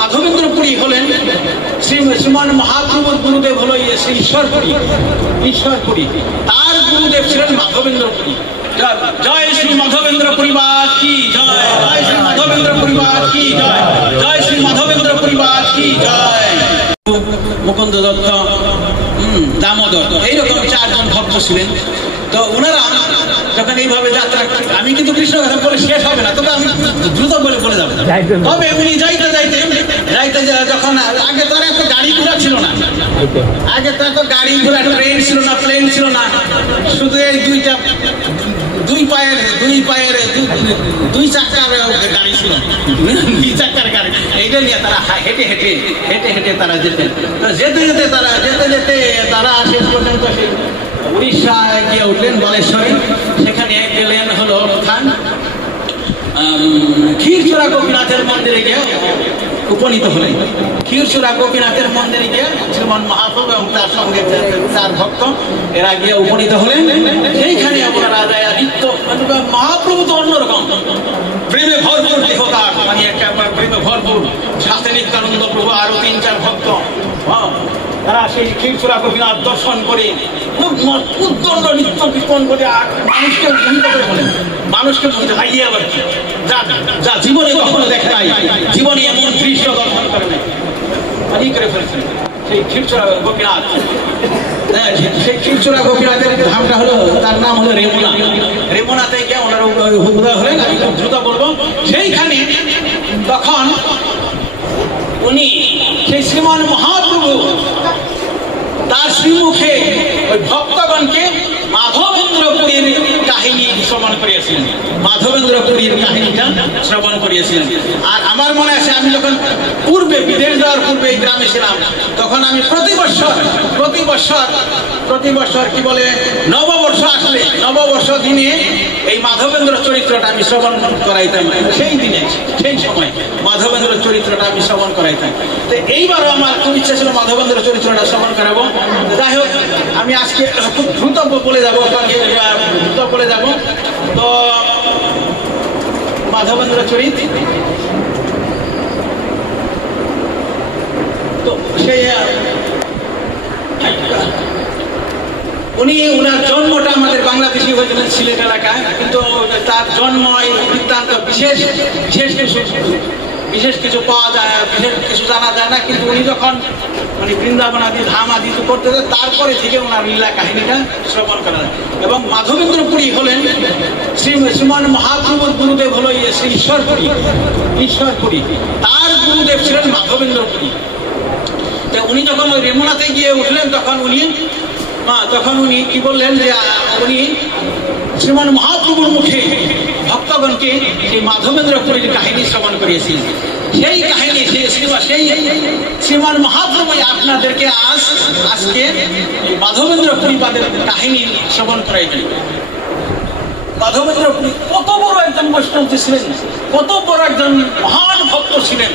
মাধবেন্দ্রপুরী হলেন শ্রীমান মহাপ্রভুর গুরুদেব হলো শ্রী ঈশ্বরপুরী, তার গুরুদেব ছিলেন মাধবেন্দ্রপুরী। জয় শ্রী মাধবেন্দ্র পরিবার কি জয়, জয় শ্রী মাধবেন্দ্র পরিবার কি জয়, জয় শ্রী মাধবেন্দ্র পরিবার কি জয়। মুকুন্দ দত্ত, দামোদর, এইরকম 4 জন ভক্ত ছিলেন। তো ওনারা যখন এইভাবে যাত্রা, আমি কিন্তু কৃষ্ণ কথা বলে শেষ হবে না, তবে আমি দ্রুত বলে যাবো। তবে উনি যাইতে যখন আগে তো এত গাড়ি ঘোড়া ছিল না, আগে তো এত গাড়ি ঘোড়া ট্রেন ছিল না, প্লেন ছিল না, শুধু এই দুই চাকার গাড়ি ছিল, 2 চাকার গাড়ি। এইটা নিয়ে তারা হেঁটে তারা যেতে তারা শেষ পর্যন্ত উড়িষ্যায় গিয়ে উঠলেন, বালেশ্বরে। সেখানে গেলেন হলো ক্ষীরচোরা গোপীনাথের মন্দিরে গিয়ে উপনীত হলেন। ক্ষীরচোরা গোপীনাথের মন্দিরে গিয়ে শ্রীমান মহাপ্রভু এবং তার সঙ্গে 4 ভক্ত এরা গিয়ে উপনীত হলেন। সেইখানে আপনারা যায় নিত্য মহাপ্রভু তো অন্যরকম প্রেমে ভরপুর দেহতা, মানে একেবারে প্রেমে ভরপুর। সাথে নিত্যানন্দ প্রভু আরো 3-4 ভক্ত, তারা সেই ক্ষীরচোরা গোপীনাথ দর্শন করে উদ্দণ্ড নৃত্য কীর্তন করে মানুষকে মোহিত করে বলেন, মানুষকে মোহিত ভাইয়ে আবার যা জীবনে কখনো দেখে নাই, জীবনে এমন দৃশ্য দর্শন করে নাই, করে ফেলছেন সেই ক্ষীরচোরা গোপীনাথ। সেই ক্ষীরচোরা গোপীনাথের ধামটা হলো, তার নাম হলো রেমুনা। রেমুনাতে গিয়ে ওনারা উদয় হলেন, আমি খুব দ্রুত বলবো। সেইখানে তখন উনি সেই শ্রীমান মহাপ্রভু তার শ্রীমুখে ওই ভক্তগণকে মাধবেন্দ্রপুরীর কাহিনী শ্রবণ করিয়েছিলেন, মাধবেন্দ্রপুরীর কাহিনীটা শ্রবণ করিয়েছিলেন। আর আমার মনে আছে, আমি যখন পূর্বে বিদেশ যাওয়ার পূর্বে এই গ্রামে ছিলাম, তখন আমি প্রতি বছর কি বলে নববর্ষ আসলে, নববর্ষ দিনে এই মাধবেন্দ্র চরিত্রটা আমি শ্রবণ করাইতাম। সেই সময় মাধবেন্দ্র চরিত্রটা আমি শ্রবণ করাইতাম। তো এইবারও আমার খুব ইচ্ছা ছিল মাধবেন্দ্র চরিত্রটা শ্রবণ করাবো। যাই হোক, আমি আজকে খুব দ্রুত বলে যাবো। তো মাধবেন্দ্র চরিত্র, তো সেই উনার জন্মটা আমাদের বাংলাদেশি হয়েছিলেন সিলেট এলাকায়, কিন্তু তার জন্ম বৃত্তান্ত বিশেষ কিছু পাওয়া যায়, বিশেষ কিছু জানা যায় না। কিন্তু উনি যখন মানে বৃন্দাবন আদি ধাম আদি করতে যায়, তারপরে থেকে ওনার লীলা কাহিনীটা শ্রবণ করা যায়। এবং মাধবেন্দ্রপুরী হলেন শ্রীমান মহাপ্রভুর গুরুদেব হলো শ্রী ঈশ্বরপুরী, তার গুরুদেব ছিলেন মাধবেন্দ্রপুরী। তো উনি যখন ওই রেমুনাতে গিয়ে উঠলেন, তখন উনি কি বললেন যে উনি শ্রীমান মহাপ্রভুর মুখে ভক্তগণকে সেই মাধবেন্দ্রপুরীর কাহিনী শ্রবণ করিয়েছিলেন। সেই কাহিনী সেই শ্রীমান মহাপ্রভু আপনাদেরকে আজকে মাধবেন্দ্রপুরী পাদের কাহিনী শ্রবণ করাইবেন। মাধবেন্দ্রপুরী কত বড় একজন বৈষ্ণব ছিলেন, কত বড় একজন মহান ভক্ত ছিলেন,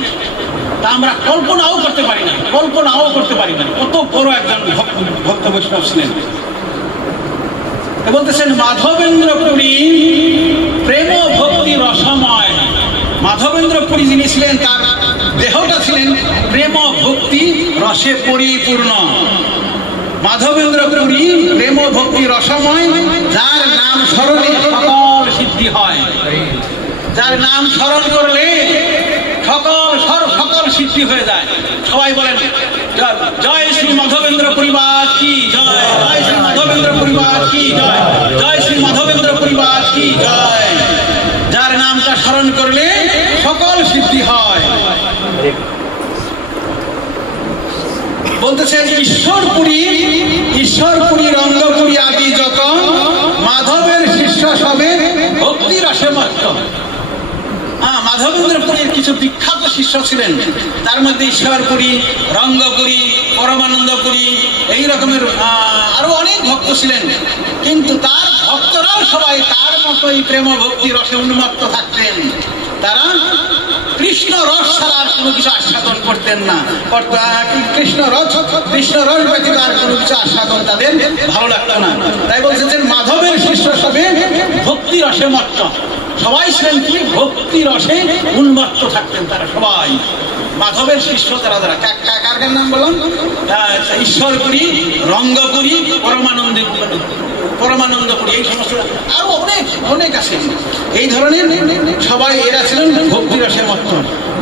তা আমরা কল্পনাও করতে পারি না, কত বড় একজন ভক্ত বৈষ্ণব ছিলেন। বলতেছেন মাধবেন্দ্রপুরী প্রেম ভক্তি রসময়। মাধবেন্দ্রপুরী যিনি ছিলেন, তার দেহটা ছিলেন প্রেম ভক্তি রসে পরিপূর্ণ। মাধবেন্দ্রপুরী প্রেম ভক্তি রসময়, যার নাম স্মরণে সকল সিদ্ধি হয়, যার নাম স্মরণ করলে সকল সিদ্ধি হয়ে যায়। সবাই বলেন জয় শ্রী মাধবেন্দ্র পরিবার কি জয়, জয় শ্রী মাধবেন্দ্র পরিবার কি জয়, জয় শ্রী মাধবেন্দ্র পরিবার কি জয়। যার নামটা স্মরণ করলে সকল সিদ্ধি হয়। বলতেছে ঈশ্বরপুরী রঙ্গপুরী আদি যত মাধবের শিষ্য সবে ভক্তি রসে মত্ত। মাধবেন্দ্রপুরীর কিছু বিখ্যাত শিষ্য ছিলেন, তার মধ্যে ঈশ্বরপুরী, রঙ্গপুরী, পরমানন্দপুরী, এই রকমের আরো অনেক ভক্ত ছিলেন। কিন্তু তার ভক্তরাও সবাই তার মতোই প্রেম ভক্তি রসে উন্মত্ত থাকতেন। তারা কৃষ্ণ রস ছাড়া আর কোনো কিছু আস্বাদন করতেন না। কৃষ্ণ রস ব্যতীত আর কোনো কিছু আস্বাদন তাদের ভালো লাগতো না। তাই বলছেন মাধবের শিষ্য সবে ভক্তি রসে মত্ত। সবাই ছিলেন কি ভক্তি রসে উন্মত্ত থাকতেন তারা সবাই। মাধবের শিষ্য তারা যারা, কার নাম বললাম? ঈশ্বরপুরী, রঙ্গপুরী, পরমানন্দপুরী, এই সমস্ত আরো অনেক আছে। এই ধরনের সবাই এরা ছিলেন ভক্তি রসের মত্ত।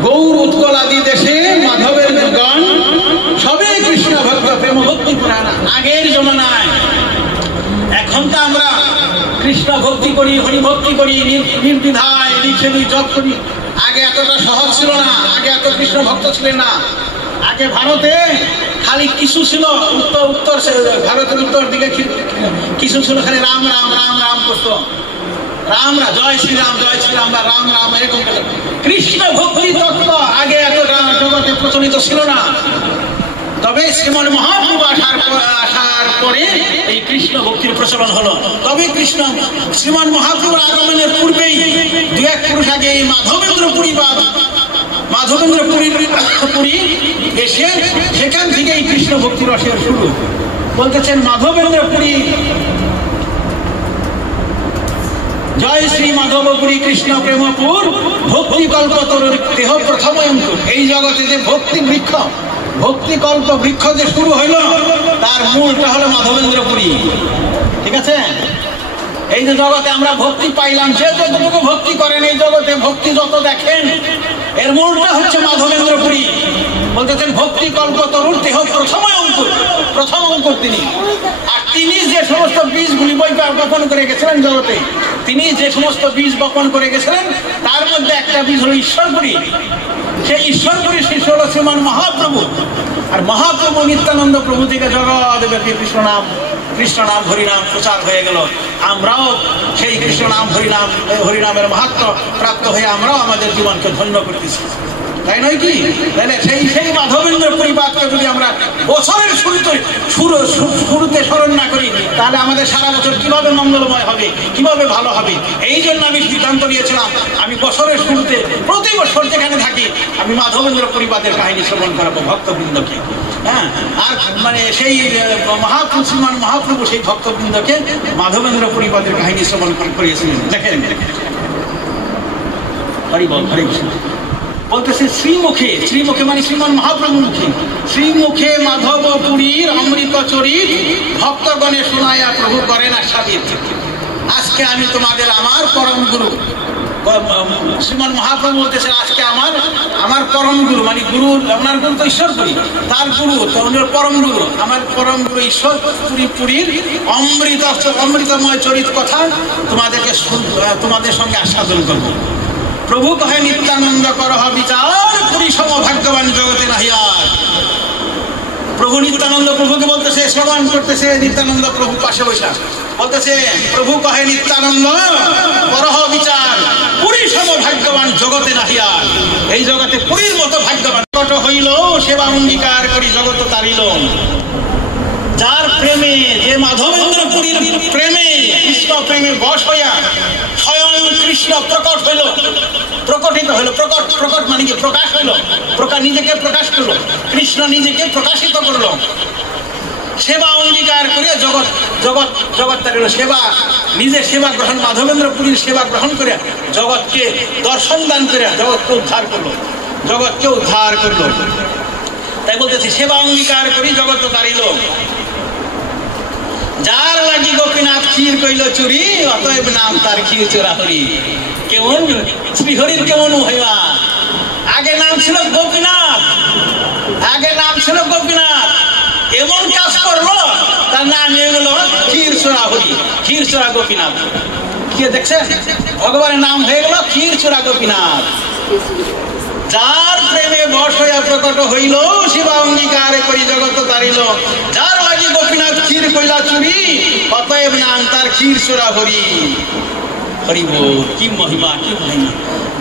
গৌর উৎকল আদি দেশে মাধবের গান সবে কৃষ্ণ ভক্ত প্রেম ভক্তি পুরাণ। আগের জমানায়, এখন তো আমরা কৃষ্ণ ভক্তি করি, হরি ভক্তি করি, নির্দ্বিধায় লিখে দিই, জপ করি। আগে এতটা সহজ ছিল না, আগে এত কৃষ্ণ ভক্ত ছিলেন না। আগে ভারতে খালি কিছু ছিল, উত্তর ভারতের উত্তর দিকে কিছু ছিল খালি রাম রাম রাম রাম করত, রাম রাম, জয় শ্রীরাম জয় শ্রীরাম বা রাম রাম এরকম। কৃষ্ণ ভক্তি তত্ত্ব আগে এত জগতে প্রচলিত ছিল না। তবে শ্রীমন মহাপ্রভু আসার পরে এই কৃষ্ণ ভক্তির প্রচলন হলো। তবে শ্রীমন মহাপ্রভুর আগমনের পূর্বেই দু এক পুরুষ আগে এই মাধবেন্দ্রপুরী এসে সেখান থেকে এই কৃষ্ণ ভক্তি রসের শুরু। বলতেছেন মাধবেন্দ্রপুরী, জয় শ্রী মাধবপুরী কৃষ্ণ প্রেমপুর ভক্তি কল্পতরুর দেহ প্রথম অঙ্কুর। এই জগতে যে ভক্তি বৃক্ষ, ভক্তি কল্প বৃক্ষ যে শুরু হইল, তার মূলটা হলো মাধবেন্দ্রপুরী। ঠিক আছে? এই যে জগতে আমরা ভক্তি পাইলাম, সে যতটুকু ভক্তি করেন এই জগতে, ভক্তি যত দেখেন, এর মূলটা হচ্ছে মাধবেন্দ্রপুরী। বলতেছেন ভক্তি কল্পতরুর দেহ প্রথম অঙ্কুর তিনি। আর তিনি যে সমস্ত বীজগুলি বপন করে গেছিলেন জগতে, তিনি যে সমস্ত বীজ বপন করে গেছিলেন, তার মধ্যে একটা বীজ হলো ঈশ্বরপুরী। সেই ঈশ্বরপুরী শিষ্য হল শ্রীমান মহাপ্রভু। আর মহাপ্রভু নিত্যানন্দ প্রভু থেকে জগৎব্যাপী কৃষ্ণ নাম হরিনাম প্রচার হয়ে গেল। আমরাও সেই কৃষ্ণ নাম হরিনামের মাহাত্ম্য প্রাপ্ত হয়ে আমরাও আমাদের জীবনকে ধন্য করতেছি, তাই নয় কি? তাহলে সেই মাধবেন্দ্র পরিবারকে যদি আমরা বছরের শুরুতে স্মরণ না করি, তাহলে আমাদের সারা বছর কিভাবে মঙ্গলময় হবে, কিভাবে ভালো হবে? এই জন্য আমি সিদ্ধান্ত নিয়েছিলাম, আমি বছরের শুরুতে প্রতি বছর যেখানে থাকি আমি মাধবেন্দ্র পরিবারের কাহিনী শ্রবণ করাবো ভক্তবৃন্দকে। হ্যাঁ, আর মানে সেই শ্রীমান মহাপ্রভু সেই ভক্তবৃন্দকে মাধবেন্দ্র পরিবারের কাহিনী শ্রবণ করিয়েছিলেন। দেখেন, হরি বল, হরি কৃষ্ণ। বলতেছে শ্রীমুখে মানে শ্রীমান মহাপ্রভু মুখে, শ্রীমুখে মাধবপুরীর অমৃত চরিত ভক্তগণে শোনায়া প্রভু করেন আস্বাদিত। আজকে আমি তোমাদের আমার পরম গুরু, শ্রীমান মহাপ্রভু বলতেছে আজকে আমার পরম গুরু, মানে গুরু, আপনার গুরু তো ঈশ্বরপুরী, তার গুরু পরম গুরু, আমার পরম গুরু ঈশ্বরপুরীর অমৃতময় চরিত কথা তোমাদের সঙ্গে আস্বাদন করবো। প্রভু কহে নিত্যানন্দ করহ বিচার, পুরী সম ভাগ্যবান জগতে নাহিয়ার। প্রভু নিত্যানন্দ প্রভুকে বলতেছে, শ্রবণ করতেছে নিত্যানন্দ প্রভু পাশে বসা, বলতেছে প্রভু কহে নিত্যানন্দ করহ বিচার, পুরী সম ভাগ্যবান জগতে নাহিয়ার। এই জগতে পুরীর মতো ভাগ্যবান কত হইল, সেবা অঙ্গীকার করি জগত তারিল। যার প্রেমে, যে মাধবেন্দ্রপুরীর প্রেমে, কৃষ্ণ প্রেমে বশ হইয়া স্বয়ং কৃষ্ণ প্রকটিত হইল। প্রকট মানে কি? প্রকাশ হইল, নিজেকে প্রকাশ করলো, কৃষ্ণ নিজেকে প্রকাশিত করলো। সেবা অঙ্গীকার করে জগৎ তারিল। নিজের সেবা গ্রহণ, মাধবেন্দ্রপুরীর সেবা গ্রহণ করে জগৎকে দর্শন দান করে জগৎকে উদ্ধার করলো। তাই বলতেছি সেবা অঙ্গীকার করি জগৎ তারিল। যার লাগি গোপীনাথ ক্ষীর কইল চুরি, অতএব নাম তার ক্ষীর চোরা হরি। কেমন শ্রীহরির কেমন হইবা? আগে নাম ছিল গোপীনাথ, এমন কাজ করলো তার নাম হয়ে গেল ক্ষীর চোরা হরি, ক্ষীর চোরা গোপীনাথ। কি দেখছেন, ভগবানের নাম হয়ে গেল ক্ষীর চোরা গোপীনাথ। যার প্রেমে বশ হইয়া প্রকট হইল, সেবা অঙ্গীকার করি জগৎ তারিল। যার লাগি গোপীনাথ ক্ষীর কইলা চুরি, অতএব নাম তার ক্ষীর চোরা হরি। হরি বল, কি মহিমা, কি মহিমা!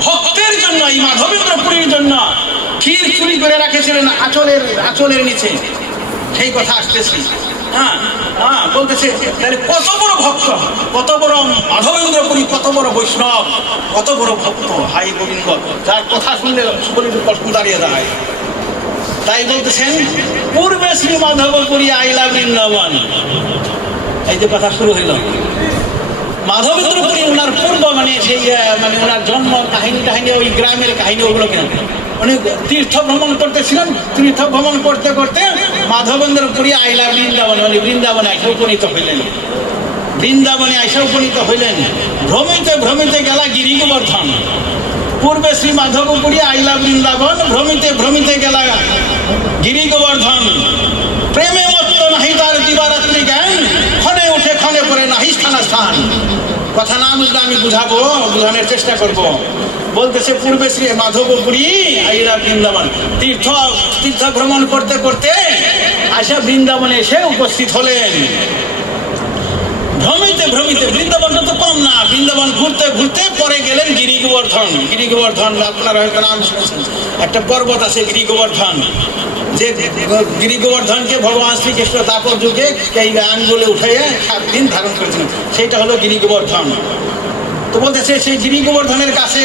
ভক্তের জন্য, এই মাধবেন্দ্রপুরীর জন্য ক্ষীর চুরি করে রাখেছিলেন আঁচলের নিচে। সেই কথা আসতেছি। বলতেছে তাহলে কত বড় ভক্ত, কত বড় মাধবেন্দ্রপুরী, কত বড় বৈষ্ণব, কত বড় ভক্ত, হাই গোবিন্দ, যার কথা শুনলে শরীর কষ্ট দাঁড়িয়ে দাঁড়ায়। তাই বলতেছেন পূর্বে শ্রী মাধবপুরী আইলা বৃন্দাবন। এই যে কথা শুরু হইল, মাধবেন্দ্র পুরী ওনার পূর্ব মানে সেই মানে ওনার জন্ম কাহিনী টাহিনী ওই গ্রামের কাহিনী ওগুলো কেন উনি তীর্থ ভ্রমণ করতেছিলেন। তীর্থ ভ্রমণ করতে করতে মাধবেন্দ্র পুরী আইলা বৃন্দাবনে মানে বৃন্দাবনে এসে উপনীত হইলেন। বৃন্দাবনে এসে উপনীত হইলেন। ভ্রমিতে ভ্রমিতে গেলা গিরি গোবর্ধন। পূর্বে শ্রী মাধবপুরী আইলা বৃন্দাবন, ভ্রমিতে ভ্রমিতে গেলা গিরি গোবর্ধন। প্রেমে মত্ত নাহি তার দিবারাত্রি জ্ঞান, ক্ষণে উঠে ক্ষণে পরে নাহি স্থান স্থান। কথা না বুঝলে আমি বুঝাবো, বোঝানোর চেষ্টা করব। বলতেছে পূর্বে শ্রী মাধবপুরী আইলা বৃন্দাবন, তীর্থ ভ্রমণ করতে করতে আশা বৃন্দাবনে এসে উপস্থিত হলেন। ভ্রমিতে ভ্রমিতে, বৃন্দাবনটা তো কম না, বৃন্দাবন ঘুরতে ঘুরতে পরে গেলেন গিরি গোবর্ধন। গিরি গোবর্ধন আপনারা হয়তো নাম শুনেছেন, একটা পর্বত আছে গিরি গোবর্ধন। যে গিরি গোবর্ধনকে ভগবান শ্রীকৃষ্ণ তাপর যুগে এই আঙ্গুলে উঠাইয়া 7 দিন ধারণ করেছিলেন, সেইটা হলো গিরি গোবর্ধন। তো বলতেছে সেই গিরি গোবর্ধনের কাছে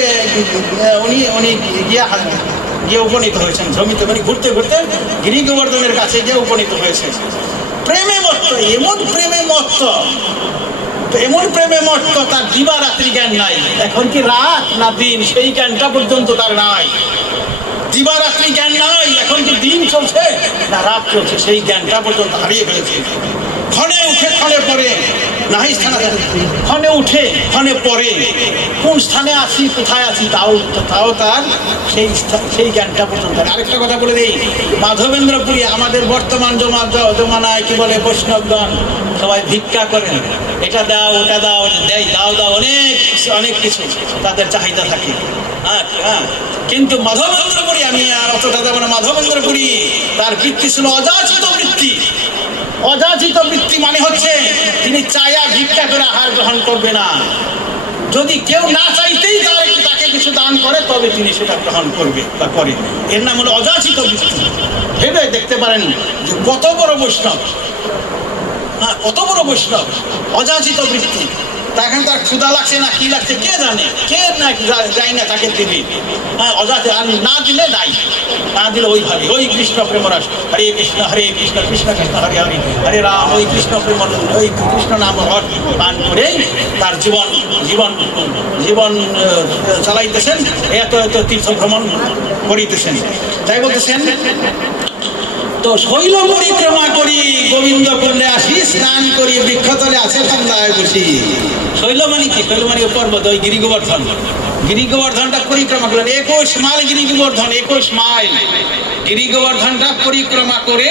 উনি গিয়ে উপনীত হয়েছেন। ভ্রমিতে মানে ঘুরতে ঘুরতে গিরি গোবর্ধনের কাছে গিয়ে উপনীত হয়েছে। প্রেমে মত্ত, এমন প্রেমে মত্ত, এমন প্রেমে মত্ত তার দিবারাত্রি জ্ঞান নাই। এখন কি রাত না দিন সেই জ্ঞানটা পর্যন্ত তার নাই। দিবারাত্রি জ্ঞান নাই, এখন কি দিন চলছে না রাত চলছে সেই জ্ঞানটা পর্যন্ত হারিয়ে ফেলেছে। ক্ষণে উঠে ক্ষণে পরে নাহি স্থান, ক্ষণে উঠে ক্ষণে পরে কোন স্থানে আছি কোথায় আছি তাও তার সেই জ্ঞানটা পর্যন্ত। আরেকটা কথা বলে দিই, মাধবেন্দ্রপুরী আমাদের বর্তমান জমানায় কি বলে বৈষ্ণবগণ সবাই ভিক্ষা করেন, এটা দাও ওটা দাও, দাও দাও অনেক কিছু তাদের চাহিদা থাকে। হ্যাঁ, কিন্তু মাধবেন্দ্রপুরী আমি আর অতটা দেব না। মাধবেন্দ্রপুরী তার বৃত্তি ছিল অযাচিত বৃত্তি। অযাচিত বৃত্তি মানে হচ্ছে তিনি চায়া ভিক্ষা করে আহার গ্রহণ করবে না। যদি কেউ না চাইতেই তাকে কিছু দান করে তবে তিনি সেটা গ্রহণ করবে বা করে। এর নাম হলো অযাচিত বৃত্তি। ভেবে দেখতে পারেন যে কত বড় বৈষ্ণব, হ্যাঁ কত বড় বৈষ্ণব, অযাচিত বৃত্তি। এখন তার ক্ষুধা লাগছে না কি লাগছে কে জানে, কে না যাই না তাকে দেবে। হ্যাঁ অযাচিত, আর না দিলে নাই, না দিলে ওইভাবে ওই কৃষ্ণ প্রেমরস হরে কৃষ্ণ কৃষ্ণ কৃষ্ণ হরে হরে হরে রাম, ওই কৃষ্ণ প্রেম ওই কৃষ্ণ নাম রস পান করে তার জীবন জীবন জীবন চালাইতেছেন, এত তীর্থ ভ্রমণ করিতেছেন। তাই বলতেছেন তো শৈল পরিক্রমা করি গোবিন্দ কুণ্ডে আসি, স্নান করি বৃক্ষতলে আছে সন্ধ্যায় বসি। শৈল মানে কি? শৈল মানে পর্বত, ওই গিরি গোবর্ধন। গিরি গোবর্ধনটা পরিক্রমা করলেন 21 মাইল গিরি গোবর্ধন, 21 মাইল গিরি গোবর্ধনটা পরিক্রমা করে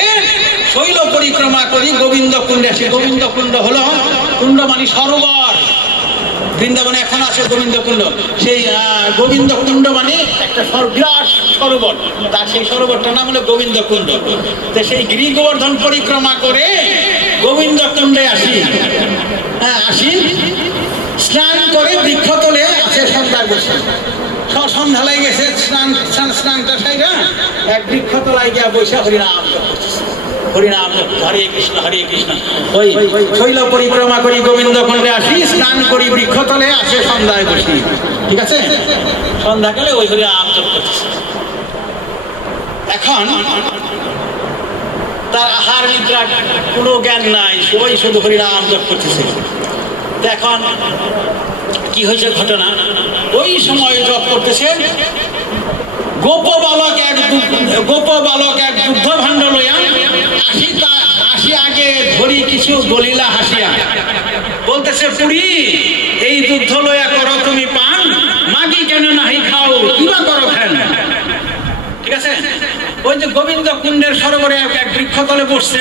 শৈল পরিক্রমা করি গোবিন্দ কুণ্ডে আসি। গোবিন্দ কুণ্ড হলো, কুণ্ড মানে সরোবর। বৃন্দাবনে এখন আছে গোবিন্দ কুণ্ড, সেই গোবিন্দ কুণ্ড মানে একটা বিরাট সরোবর, তার সেই সরোবরটার নাম হলো গোবিন্দ কুণ্ড। তো সেই গিরি গোবর্ধন পরিক্রমা করে গোবিন্দ কুণ্ডে আসি। হ্যাঁ আসি, স্নান করে বৃক্ষতলে আছে সন্ধ্যায় বসে। সন্ধ্যা লাই গেছে, স্নানটা সাইরা এক বৃক্ষতলায় গিয়া বসে হরিনাম হরিনাম হরে কৃষ্ণ। ওই শৈল পরিক্রমা করি গোবিন্দ কুণ্ডে আসি, স্নান করি বৃক্ষতলে আছে সন্ধ্যায় বসি। ঠিক আছে, সন্ধ্যাকালে ওই হরিনাম জপ করতেছে। এখন তার আহার নিদ্রা কোনো জ্ঞান নাই, ওই শুধু হরিনাম জপ করতেছে। এখন কি হয়েছে ঘটনা, ওই সময় জপ করতেছে, গোপ বালক এক দুগ্ধ ভাণ্ড লইয়া আসি আগে ধরি কিছু বলিলা হাসিয়া। বলতেছে পুরী এই দুগ্ধ লইয়া করো তুমি পান, মাগি কেন নাহি খাও কিবা করো ফেন। ঠিক আছে, ওই যে গোবিন্দ কুণ্ডের সরোবরে এক বৃক্ষতলে বসছে,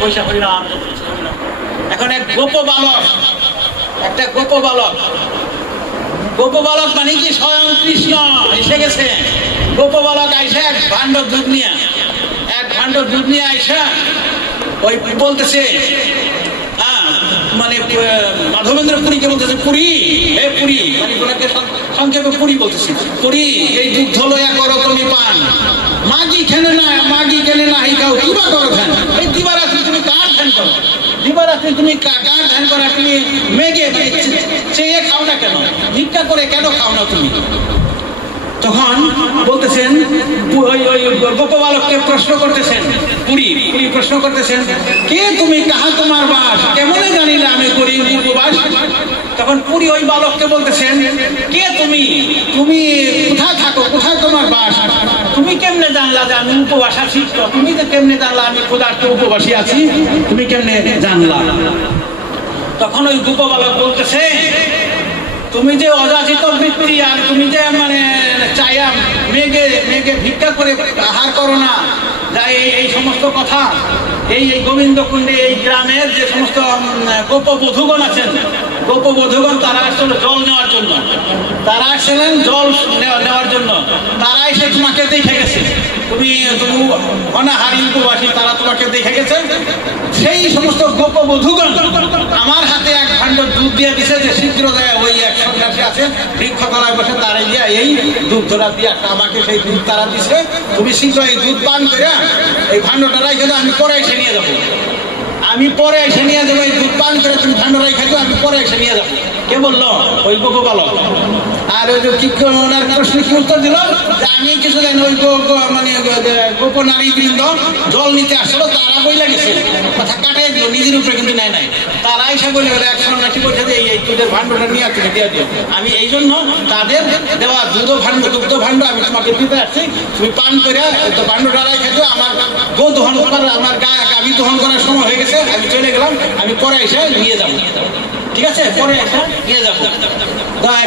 পয়সা হরিনাম। এখন এক একটা গোপ বালক মানে কি স্বয়ং কৃষ্ণ এসে গেছে। গোপ বালক আইসা এক ভাণ্ড দুধ নিয়ে আইসা ওই বলতেছে, মানে মাধবেন্দ্র পুরীকে বলতেছে পুরী, হে পুরী, মানে ওনাকে সংক্ষেপে পুরী বলতেছে, পুরী এই দুগ্ধ লইয়া করো তুমি পান, মাগি খেলে না খাও কিবা করো ধ্যান। এই দিবারাত্রি তুমি কার ধ্যান করো? দিবারাত্রি তুমি কার ধ্যান করা? তুমি মেঘে চেয়ে খাও না কেন? ভিক্ষা করে কেন খাও না তুমি? তখন বলতেছেন ওই গোপবালককে প্রশ্ন করতেছেন, পুরী প্রশ্ন করতেছেন, কে তুমি, কাহা তোমার বাস, কেমনে জানিলে আমি করি উপবাস? তখন পুরী ওই বালককে বলতেছেন, কে তুমি, তুমি কোথায় থাকো, কোথায় তোমার বাস, তুমি কেমনে জানলা যে আমি উপবাস আছি? তুমি তো কেমনে জানলা আমি ক্ষুধার্ত উপবাসী আছি, তুমি কেমনে জানলা? তখন ওই গোপবালক বলতেছে, তুমি যে অযাচিত বৃত্তি, আর তুমি যে মানে চাইয়া মেঘে ভিক্ষা করে আহার করো না, যা এই সমস্ত কথা, এই গোবিন্দকুণ্ডে এই গ্রামের যে সমস্ত গোপবধূগণ আছেন, গোপবধূগণ তারা আসলে জল নেওয়ার জন্য, তারা আসলেন জল নেওয়ার জন্য, তারা এসে তোমাকে দেখে গেছে, তুমি অনাহারী উপবাসী, তারা তোমাকে দেখে গেছে। সেই সমস্ত গোপবধূগণ আমার হাতে এক ভাণ্ড দুধ দিয়ে দিছে, যে শীঘ্র দেয় ওই এক সন্ন্যাসী আছে বৃক্ষতলায় বসে, তারা গিয়া এই দুধ ধরা দিয়ে আমাকে সেই দুধ তারা দিছে, তুমি শীঘ্র এই দুধ পান করে এই ভাণ্ডটা রাখে দাও, আমি পরে এসে নিয়ে যাবো, আমি পরে এসে নিয়ে যাবো, এই দুধ পান করে তুমি ভাণ্ড রাখে দাও, আমি পরে এসে নিয়ে যাবো। কে বললো? ওই গোপবালক। আর ওই যে কি ওনার প্রশ্ন কি উত্তর দিল, যে আমি কিছু জানি, ওই মানে গোপ নারী বৃন্দ জল নিতে আসলো, তারা বইলা গেছে, কথা কাটাই দিল, নিজের উপরে কিন্তু নেয় নাই, তারা এসে বলে গেলো এক সন্ন্যাসী বলছে যে এই দুধের ভাণ্ডটা নিয়ে তুমি দিয়ে দিও, আমি এই জন্য তাদের দেওয়া দুধ ভাণ্ড আমি তোমাকে দিতে আসছি, তুমি পান করে ভাণ্ডটা রাখে দিও, আমার গো দহন করার, আমার গাভী দহন করার সময় হয়ে গেছে, আমি চলে গেলাম, আমি পরে এসে নিয়ে যাবো, ঠিক আছে, পরে এসে নিয়ে যাবো।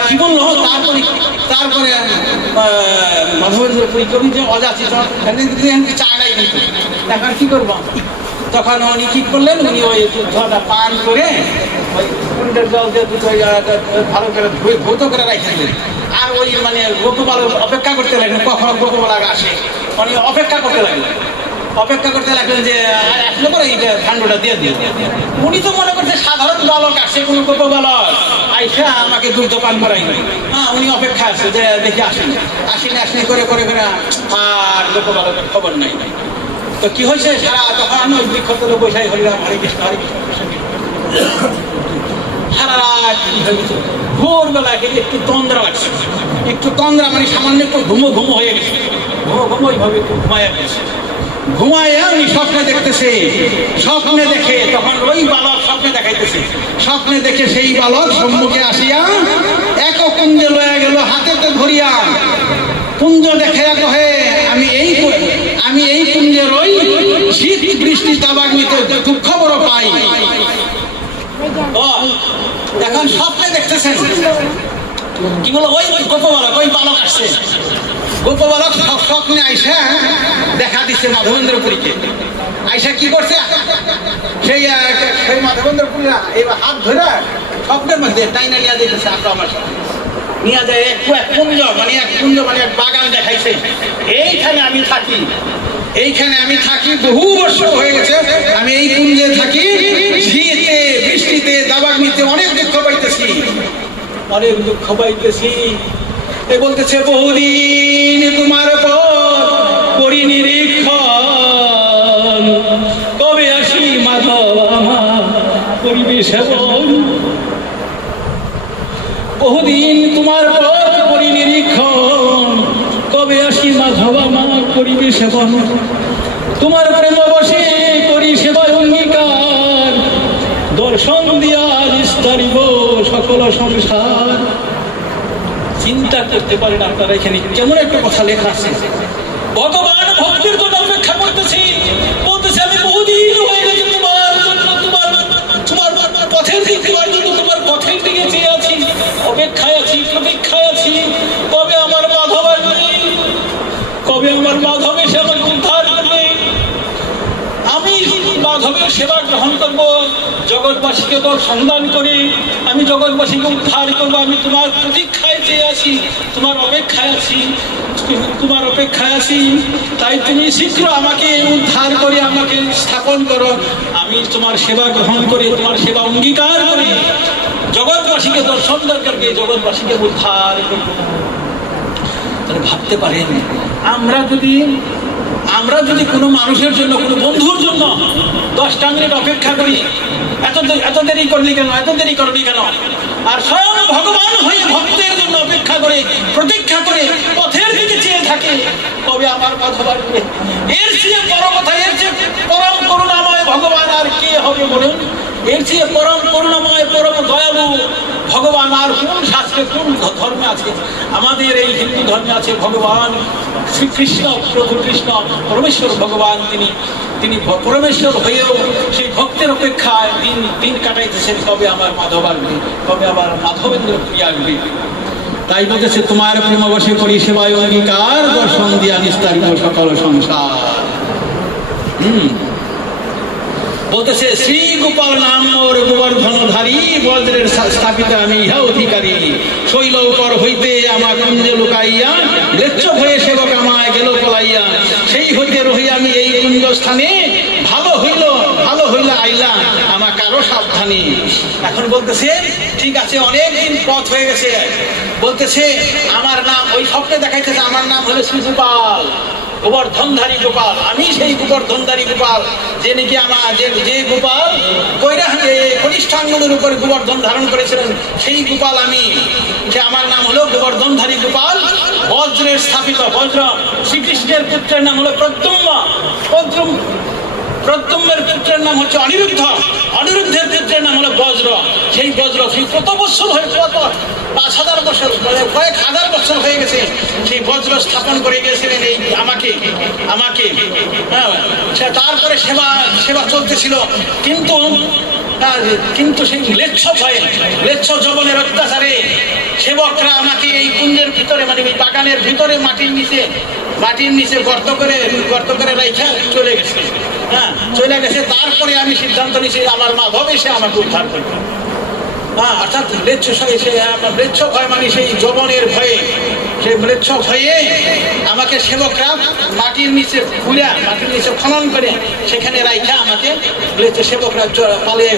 কি বললো? তারপরে মাধবেন্দ্র পুরী কবি যে অযাচিত চায় নাই, কিন্তু এখন কি করবো? তখন উনি কি করলেন, উনি ওই দুধটা পান করে ওই কুণ্ডের জল দিয়ে দুধ ভালো করে ধৌত করে রাখে দিলেন। আর ওই মানে গোপবালক অপেক্ষা করতে লাগলেন, কখন গোপবালক আসে, উনি অপেক্ষা করতে লাগলেন যে আসলে পরে এই ভাণ্ডটা দিয়ে দিল। উনি তো মনে করছে সাধারণ বালক আসছে, কোনো গোপবালক আইসা আমাকে দুধ পান করাই নাই, হ্যাঁ, উনি অপেক্ষা আছে যে দেখি আসেনি করে আর গোপবালকের খবর নাই। তো কি হয়েছে, সারা তখন ওই বৃক্ষতলে বৈশাই হরিরাম হরে কৃষ্ণ সারা রাত কি হয়ে গেছে, ভোরবেলা একটু তন্দ্রা লাগছে, মানে সামান্য একটু ঘুমো হয়ে গেছে, ঘুমো ওইভাবে একটু ঘুমাইয়া গেছে। ঘুমাইয়া উনি স্বপ্নে দেখতেছে, স্বপ্নে দেখে তখন ওই বালক স্বপ্নে দেখাইতেছে, স্বপ্নে দেখে সেই বালক সম্মুখে আসিয়া এক কুঞ্জে লয়া গেল হাতেতে ধরিয়া, কুঞ্জ দেখাইয়া কহে, আমি এই কুঞ্জে রই, শীত বৃষ্টি তাবাগ্নিতে দুঃখ বড় পাই। এখন স্বপ্নে দেখতেছেন, কি বলো, ওই গোপবালক, ওই বালক আসছে, গোপবালক স্বপ্নে আইসা দেখা দিচ্ছে মাধবেন্দ্র পুরীকে। আইসা কি করছে, সেই মাধবেন্দ্র পুরীরা এবার হাত ধরে স্বপ্নের মধ্যে টাইনা নিয়ে যেতেছে, আপনার আমার সাথে নিয়ে যায় এক কুঞ্জ মানে এক বাগান দেখাইছে, এইখানে আমি থাকি, বহু বছর হয়ে গেছে আমি এই কুঞ্জে থাকি, শীতে বৃষ্টিতে দাবাগ্নিতে অনেক দুঃখ পাইতেছি। এই বলতেছে, বহুদিন তোমার করি নিরীক্ষণ, কবে আসি মাধব আমার করিবে সেবন, বহুদিন তোমার করি নিরীক্ষণ, কবে আসি মাধব আমার করিবে সেবন, তোমার প্রেম বসে করি সেবার অঙ্গীকার, দর্শন দিয়া বিস্তারিব সকল সংসার। চিন্তা করতে পারেন আপনারা, এখানে কেমন একটা কথা লেখা আছে, ভগবান ভক্তের জন্য অপেক্ষা করতেছি, বলতেছে আমি বহুদিন হয়ে গেছে তোমার পথের দিক দেওয়ার জন্য, তোমার পথের দিকে চেয়ে আছি, অপেক্ষায় আছি, প্রতীক্ষায় আছি, কবে আমার মাধব আসবে, কবে আমার মাধব এসে আমাকে উদ্ধার করবে, আমি মাধবের সেবা গ্রহণ করব, জগৎবাসীকে তো সন্ধান করে আমি জগৎবাসীকে উদ্ধার করবো, আমি তোমার প্রতীক্ষায় চেয়ে আছি, তোমার অপেক্ষায় আছি, তাই তুমি শীঘ্র আমাকে উদ্ধার করে আমাকে স্থাপন করো, আমি তোমার সেবা গ্রহণ করে তোমার সেবা অঙ্গীকার করি, জগৎবাসীকে দর্শন দরকারকে জগৎবাসীকে উদ্ধার করবো। তাহলে ভাবতে পারেন, আমরা যদি কোনো মানুষের জন্য, কোনো বন্ধুর জন্য 10টা মিনিট অপেক্ষা করি, এত দেরি করলি কেন, আর স্বয়ং ভগবান হয়ে ভক্তের জন্য অপেক্ষা করে, প্রতীক্ষা করে, পথের থাকে তবে আমার মাধব আসবে। এর চেয়ে বড় কথা, এর চেয়ে পরম করুণাময় ভগবান আর কে হবে বলুন? এর চেয়ে পরম করুণাময় পরম দয়ালু ভগবান আর কোন শাস্ত্রে কোন ধর্মে আছে? আমাদের এই হিন্দু ধর্মে আছে ভগবান শ্রীকৃষ্ণ, প্রভু কৃষ্ণ পরমেশ্বর ভগবান। তিনি পরমেশ্বর হয়েও সেই ভক্তের অপেক্ষায় দিন কাটাইতেছেন কবে আমার মাধব আসবে, কবে আমার মাধবেন্দ্র প্রিয় আসবে। তাই বলতেছে তোমার প্রেম বসে করি সেবায় অঙ্গীকার, দর্শন দিয়া নিস্তারিত সকল সংসার। বলতেছে শ্রী গোপাল নাম মোর গোবর্ধনধারী, বজ্রের স্থাপিত আমি ইহা অধিকারী। শৈল উপর হইতে আমা কুঞ্জে লুকাইয়া, ম্লেচ্ছ হয়ে সেবক আমায় গেল পলাইয়া। সেই হইতে রহি আমি এই কুঞ্জ স্থানে, ভালো হইল আইলা আমা কারো সাবধানী। এখন বলতেছে ঠিক আছে, অনেকদিন পথ হয়ে গেছে। বলতেছে আমার নাম, ওই স্বপ্নে দেখাইতেছে আমার নাম হলো শ্রী গোপাল, গোবর্ধনধারী গোপাল। আমি সেই গোবর্ধনধারী গোপাল, যে নাকি আমার যে গোপাল কনিষ্ঠাঙ্গনের উপরে গোবর্ধন ধারণ করেছিলেন, সেই গোপাল আমি। যে আমার নাম হলো গোবর্ধনধারী গোপাল, বজ্রের স্থাপিত। বজ্র শ্রীকৃষ্ণের পুত্রের নাম হলো প্রদ্যুম্নের পুত্রের নাম হচ্ছে অনিরুদ্ধ, অনিরুদ্ধের পুত্রের নাম হলো বজ্র। সেই বজ্র কত বছর হয়ে, কত ৫,০০০ বছর, কয়েক হাজার বছর হয়ে গেছে সেই বজ্র স্থাপন করে গিয়েছিলেন এই আমাকে। তারপরে সেবা চলতেছিল, কিন্তু সেই ম্লেচ্ছ যবনের অত্যাচারে সেবকরা আমাকে এই কুঞ্জের ভিতরে, মানে এই বাগানের ভিতরে মাটির নিচে গর্ত করে রাইখা চলে গেছে। চলে গেছে। তারপরে আমি সিদ্ধান্ত নিয়েছি আমার মাধব এসে আমাকে উদ্ধার করবে। অর্থাৎ ম্লেচ্ছ ভয় মানে সেই যবনের ভয়ে, সেই ম্লেচ্ছ ভয়ে আমাকে সেবকরা মাটির নিচে খনন করে সেখানে রাইখা আমাকে সেবকরা পালিয়ে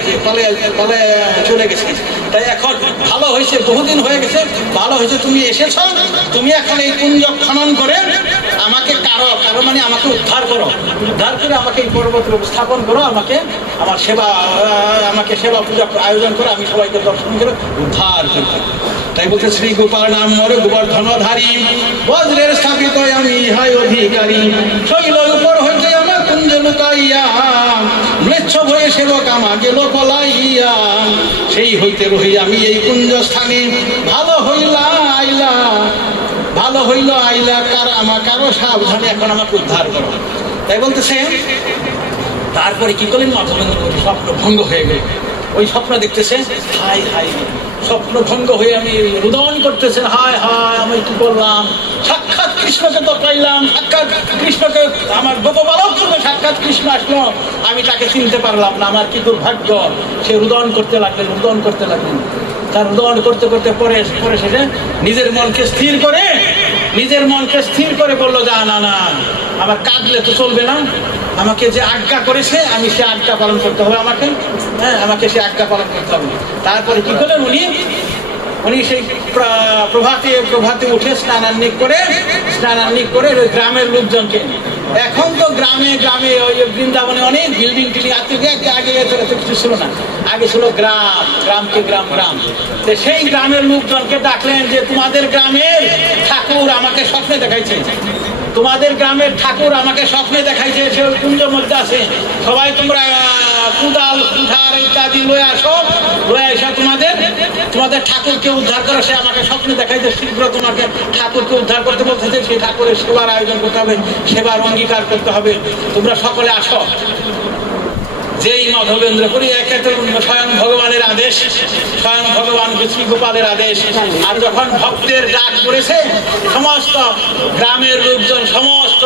চলে গেছে। তাই এখন ভালো হয়েছে, বহুদিন হয়ে গেছে, ভালো হয়েছে তুমি এসেছ। তুমি এখন এই কুঞ্জ খনন করে আমাকে কারো মানে আমাকে উদ্ধার করে আমাকে এই পর্বতের স্থাপন করো, আমাকে সেবা পূজা আয়োজন করে আমি সবাইকে দর্শন করে উদ্ধার করি। তাই বলছে শ্রী গোপাল নাম মোর গোবর্ধনধারী, বজ্রের স্থাপিত আমি ইহাই অধিকারী। শৈল উপর হইতে আমার কুঞ্জ লুকাইয়া, ম্লেচ্ছ ভয়ে সেবক আমা গেল পলাইয়া। সেই হইতে রহি আমি এই কুঞ্জ স্থানে, ভালো হইল আইলা কারো সাবধানে এখন আমাকে উদ্ধার করো। তাই বলতেছে তারপরে কি করলেন, মাধবেন্দ্র স্বপ্ন ভঙ্গ হয়ে গেল। ওই স্বপ্ন দেখতেছে, হাই স্বপ্ন ভঙ্গ হয়ে আমি রুদন করতেছেন, হায় আমি কি করলাম, সাক্ষাৎ কৃষ্ণকে তো পাইলাম, সাক্ষাৎ কৃষ্ণকে আমার গোপবালক করবে, সাক্ষাৎ কৃষ্ণ আসলো, আমি তাকে চিনতে পারলাম না, আমার কি দুর্ভাগ্য। সে রুদন করতে লাগলেন। তার রুদন করতে পরে শেষে নিজের মনকে স্থির করে বললো, না আমার কাঁদলে তো চলবে না, আমাকে যে আজ্ঞা করেছে আমি সে আজ্ঞা পালন করতে হবে, আমাকে সে আজ্ঞা পালন করতে হবে। তারপরে কি করলেন উনি সেই প্রভাতে উঠে স্নানান্নিক করে ওই গ্রামের লোকজনকে, এখন তো গ্রামে ওই বৃন্দাবনে অনেক বিল্ডিং টিল্ডিং আগে কিছু ছিল না, আগে ছিল গ্রামকে গ্রাম। তো সেই গ্রামের লোকজনকে ডাকলেন যে তোমাদের গ্রামের ঠাকুর আমাকে স্বপ্নে দেখাইছে, সে কুঞ্জের মধ্যে আছে, সবাই তোমরা কুদাল কুঠার ইত্যাদি লয়ে আসা তোমাদের ঠাকুরকে উদ্ধার করো। সে আমাকে স্বপ্নে দেখাইছে, শীঘ্র তোমাকে ঠাকুরকে উদ্ধার করতে বলতেছে, সেই ঠাকুরের সেবার আয়োজন করতে হবে, সেবার অঙ্গীকার করতে হবে, তোমরা সকলে আসো। যেই মাধবেন্দ্র করি এক্ষেত্রে স্বয়ং ভগবানের আদেশ, স্বয়ং ভগবান শ্রী গোপালের আদেশ। আর যখন ভক্তের ডাক পড়েছে, সমস্ত গ্রামের লোকজন সমস্ত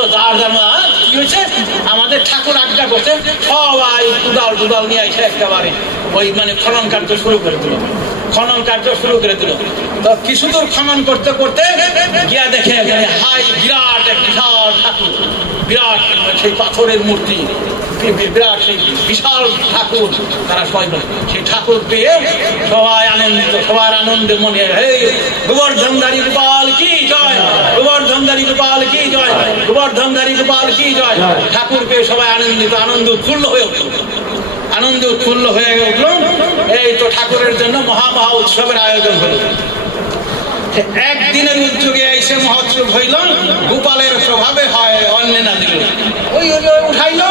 কি হয়েছে, আমাদের ঠাকুর আজ্ঞা করছে, সবাই কুদাল নিয়ে এসে একেবারে ওই মানে খনন কার্য শুরু করে দিল। তো কিছু দূর খনন করতে গিয়া দেখে বিরাট এক বিশাল ঠাকুর, বিরাট সেই পাথরের মূর্তি, বিরাট সেই বিশাল ঠাকুর। তারা সবাই সেই ঠাকুর পেয়ে সবাই আনন্দিত, সবার আনন্দে মনে হে গোবর্ধনধারী গোপাল কি জয়, গোবর্ধনধারী গোপাল কি জয়, গোবর্ধনধারী গোপাল কি জয়। ঠাকুর পেয়ে সবাই আনন্দিত, আনন্দ উৎফুল্ল হয়ে উঠল। এই তো ঠাকুরের জন্য মহা উৎসবের আয়োজন হলো। একদিনের উদ্যোগে এসে মহোৎসব হইল, গোপালের প্রভাবে হয় অন্য না দিল, ওই উঠাইল,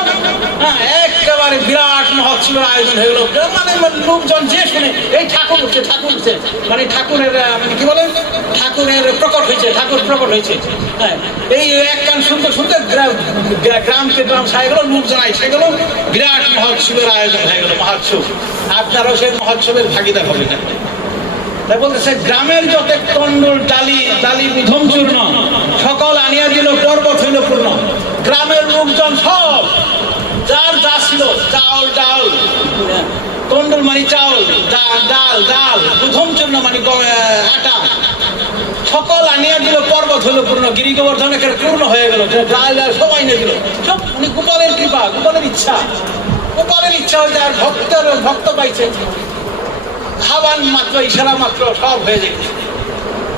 হ্যাঁ, একেবারে বিরাট মহোৎসবের আয়োজন হয়ে গেল। মানে লোকজন যে শুনে এই ঠাকুর উঠছে, ঠাকুর উঠছে, মানে ঠাকুরের মানে কি বলেন, ঠাকুরের প্রকট হয়েছে, ঠাকুর প্রকট হয়েছে। হ্যাঁ, এই এক কান শুনতে শুনতে গ্রামকে গ্রাম সাই গেল, লোকজন আইসে গেল, বিরাট মহোৎসবের আয়োজন হয়ে গেল। মহোৎসব, আপনারাও সেই মহোৎসবের ভাগিদার হবে না। তাই বলতেছে গ্রামের যত কন্ডল ডালি ডালি বুধম চূর্ণ সকল আনিয়া দিল, পর্বত হইল পূর্ণ। গ্রামের লোকজন সব যার যা ছিল, চাউল ডাল, কন্ডল মানে চাউল, ডাল ডাল, বুধম চূর্ণ মানে আটা, সকল আনিয়া দিল, পর্বত হইল পূর্ণ। গিরি গোবর্ধন এখানে পূর্ণ হয়ে গেল, ডাল সবাই নিয়ে দিল। সব উনি গোপালের কৃপা, গোপালের ইচ্ছা, গোপালের ইচ্ছা হয়েছে। আর ভক্ত পাইছে, খাবার মাত্র, ইশারা মাত্র সব হয়ে যায়।